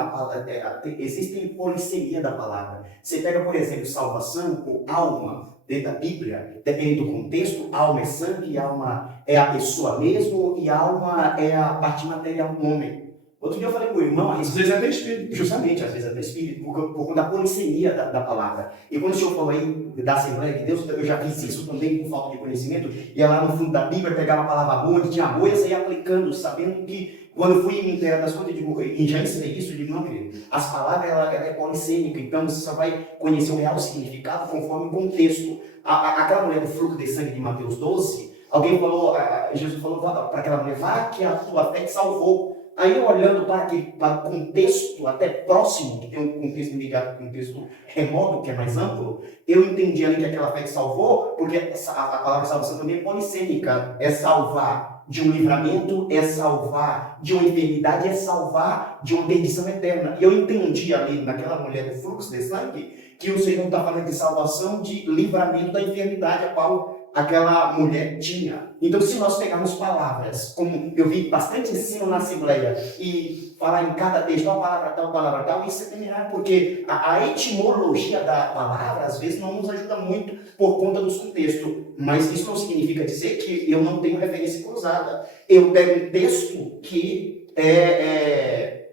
existe polissemia da palavra. Você pega, por exemplo, salvação ou alma dentro da Bíblia, dependendo do contexto, alma é sangue, alma é a pessoa mesmo e alma é a parte material do homem. Outro dia eu falei com o irmão, às vezes até espírito. Justamente, às vezes até espírito, por conta da polissemia da palavra. E quando o senhor falou aí da Assembleia de Deus, eu já fiz isso também por falta de conhecimento, ia lá no fundo da Bíblia, pegava a palavra boa, que tinha boa, e saía aplicando, sabendo que quando eu fui me inteirar das coisas, eu digo, e já ensinei isso, eu digo, não, querido, as palavras, ela é polissêmica, então você só vai conhecer o real significado conforme o contexto. Aquela mulher do fluxo de sangue de Mateus 12, alguém falou, Jesus falou para aquela mulher, vá que a tua fé te salvou. Aí eu olhando para o contexto até próximo, que tem um contexto ligado com um contexto remoto, que é mais amplo, eu entendi ali que aquela fé que salvou, porque a palavra salvação também é polissêmica, é salvar de um livramento, é salvar de uma enfermidade, é salvar de uma perdição eterna. E eu entendi ali naquela mulher do fluxo de sangue, que o Senhor está falando de salvação, de livramento da enfermidade a qual aquela mulher tinha. Então, se nós pegarmos palavras, como eu vi bastante ensino na Assembleia, e falar em cada texto, uma palavra tal, isso é terminar, porque a etimologia da palavra, às vezes, não nos ajuda muito por conta dos contextos. Mas isso não significa dizer que eu não tenho referência cruzada. Eu pego um texto que é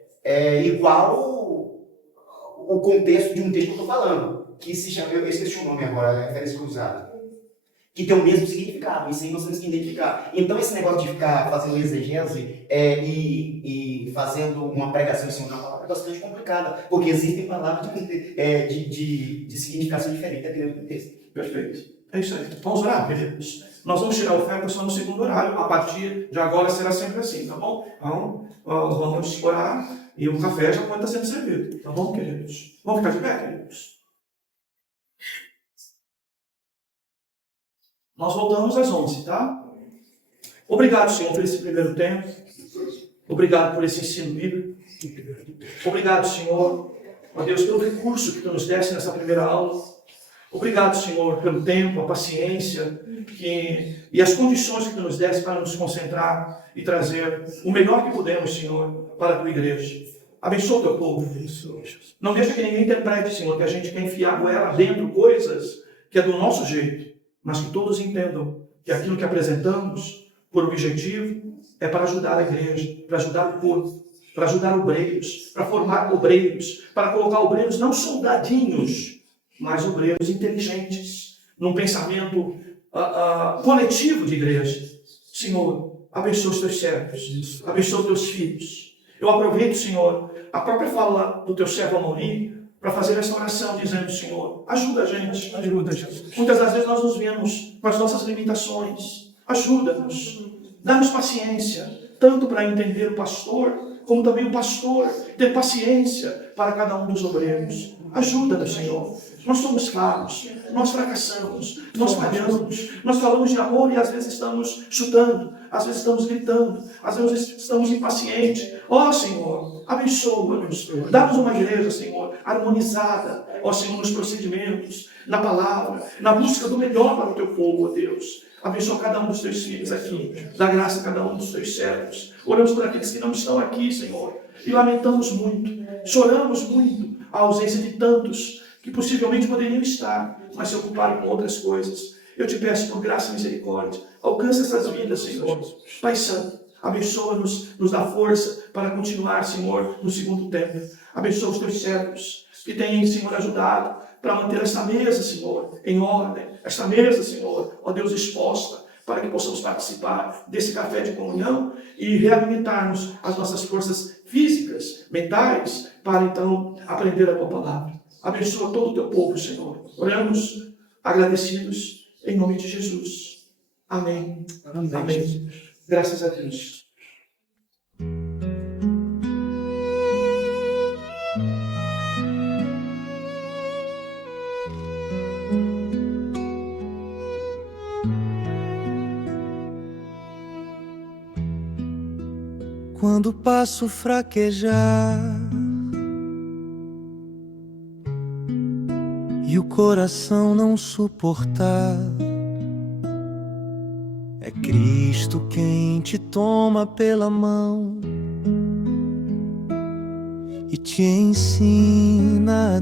igual o contexto de um texto que eu estou falando, que se chama, eu esqueci o nome agora, referência cruzada, que tem o mesmo significado, e sim nós temos que identificar. Então esse negócio de ficar fazendo exegese e fazendo uma pregação em cima de uma palavra é bastante complicada, porque existem palavras de significação diferente dependendo do texto. Perfeito. É isso aí. Vamos orar, queridos. Nós vamos tirar a oferta só no segundo horário. A partir de agora será sempre assim, tá bom? Então, vamos orar e o café já pode estar sendo servido. Tá bom, queridos? Vamos ficar de pé, queridos? Nós voltamos às 11, tá? Obrigado, Senhor, por esse primeiro tempo. Obrigado por esse ensino bíblico. Obrigado, Senhor, ó Deus, pelo recurso que Tu nos deste nessa primeira aula. Obrigado, Senhor, pelo tempo, a paciência e as condições que Tu nos deste para nos concentrar e trazer o melhor que podemos, Senhor, para a Tua igreja. Abençoa o Teu povo. Não deixa que ninguém interprete, Senhor, que a gente quer enfiar goela dentro coisas que é do nosso jeito, mas que todos entendam que aquilo que apresentamos, por objetivo, é para ajudar a igreja, para ajudar o povo, para ajudar obreiros, para formar obreiros, para colocar obreiros não soldadinhos, mas obreiros inteligentes, num pensamento coletivo de igreja. Senhor, abençoa os Teus servos, abençoa os Teus filhos. Eu aproveito, Senhor, a própria fala do Teu servo Amorim, para fazer essa oração, dizendo, Senhor, ajuda a gente. Ajuda, Jesus. Muitas das vezes nós nos vemos com as nossas limitações. Ajuda-nos. Dá-nos paciência, tanto para entender o pastor, como também o pastor ter paciência para cada um dos obreiros. Ajuda-nos, Senhor. Nós somos falhos, nós fracassamos, nós falhamos, nós falamos de amor e às vezes estamos chutando, às vezes estamos gritando, às vezes estamos impacientes. Ó Senhor, abençoa-nos, dá-nos uma igreja, Senhor, harmonizada, ó Senhor, nos procedimentos, na palavra, na busca do melhor para o Teu povo, ó Deus. Abençoa cada um dos Teus filhos aqui, dá graça a cada um dos Teus servos. Oramos por aqueles que não estão aqui, Senhor, e lamentamos muito, choramos muito a ausência de tantos que possivelmente poderiam estar, mas se ocuparam com outras coisas. Eu te peço por graça e misericórdia, alcança essas vidas, Senhor. Pai Santo, abençoa-nos, nos dá força para continuar, Senhor, no segundo tempo. Abençoa os Teus servos que têm, Senhor, ajudado para manter esta mesa, Senhor, em ordem. Esta mesa, Senhor, ó Deus, exposta, para que possamos participar desse café de comunhão e realimentarmos as nossas forças físicas, mentais, para então aprender a Tua palavra. Abençoa todo o Teu povo, Senhor. Oramos agradecidos em nome de Jesus. Amém. Amém. Amém. Graças a Deus. Quando passo fraquejar e o coração não suportar, é Cristo quem te toma pela mão e te ensina a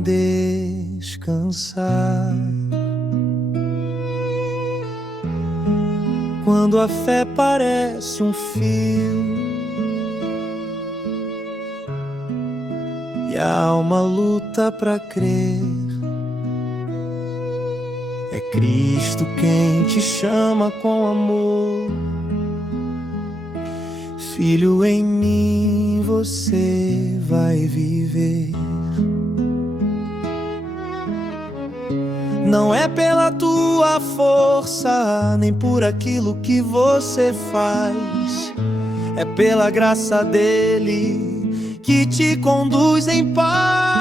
descansar. Quando a fé parece um fio e a alma luta pra crer, é Cristo quem te chama com amor. Filho, em mim você vai viver. Não é pela tua força, nem por aquilo que você faz, é pela graça dele que te conduz em paz.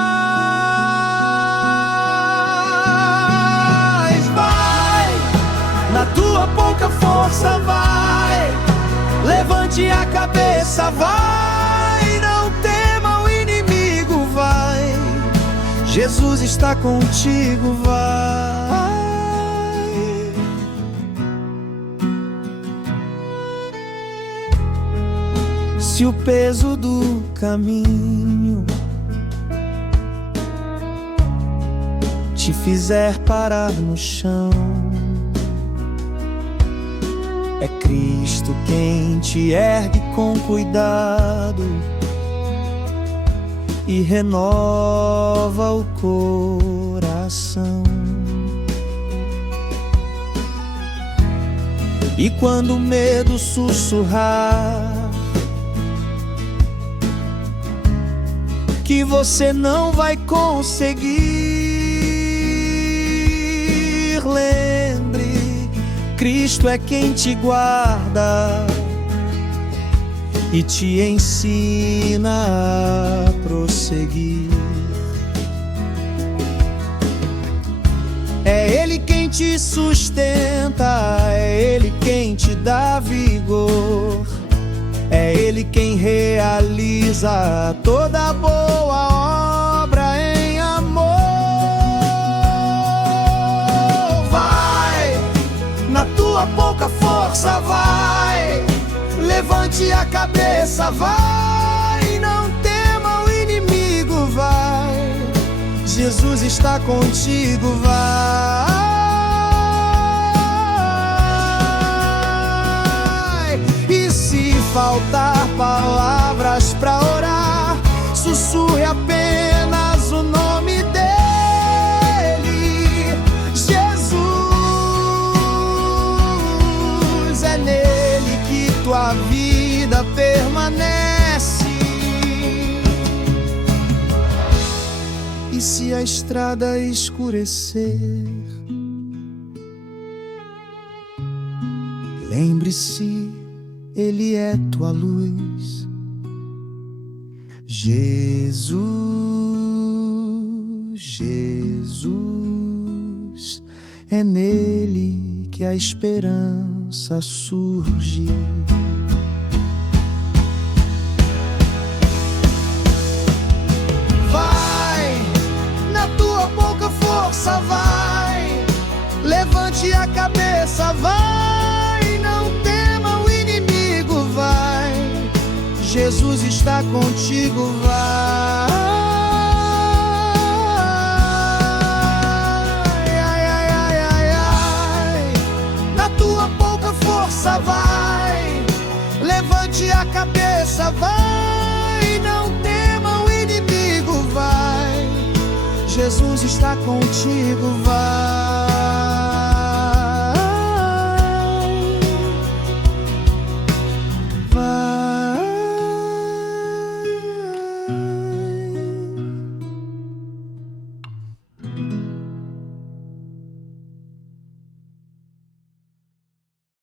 Na tua pouca força vai, levante a cabeça, vai, não tema o inimigo, vai. Jesus está contigo, vai. Se o peso do caminho te fizer parar no chão, é Cristo quem te ergue com cuidado e renova o coração. E quando o medo sussurrar que você não vai conseguir, lembre, Cristo é quem te guarda e te ensina a prosseguir. É Ele quem te sustenta, é Ele quem te dá vigor, é Ele quem realiza toda boa obra em amor. Vai, na tua pouca força, vai, levante a cabeça, vai, não tema o inimigo, vai, Jesus está contigo, vai. E se faltar palavras pra orar, sussurre apenas o nome dele, Jesus. É nele que tua vida permanece. E se a estrada escurecer, lembre-se, Ele é tua luz. Jesus, Jesus, é nele que a esperança surge. Vai, na tua pouca força, vai, levante a cabeça, vai, não tema o inimigo, vai, Jesus está contigo, vai. Na tua pouca força, vai, levante a cabeça, vai, não tema o inimigo, vai, Jesus está contigo, vai.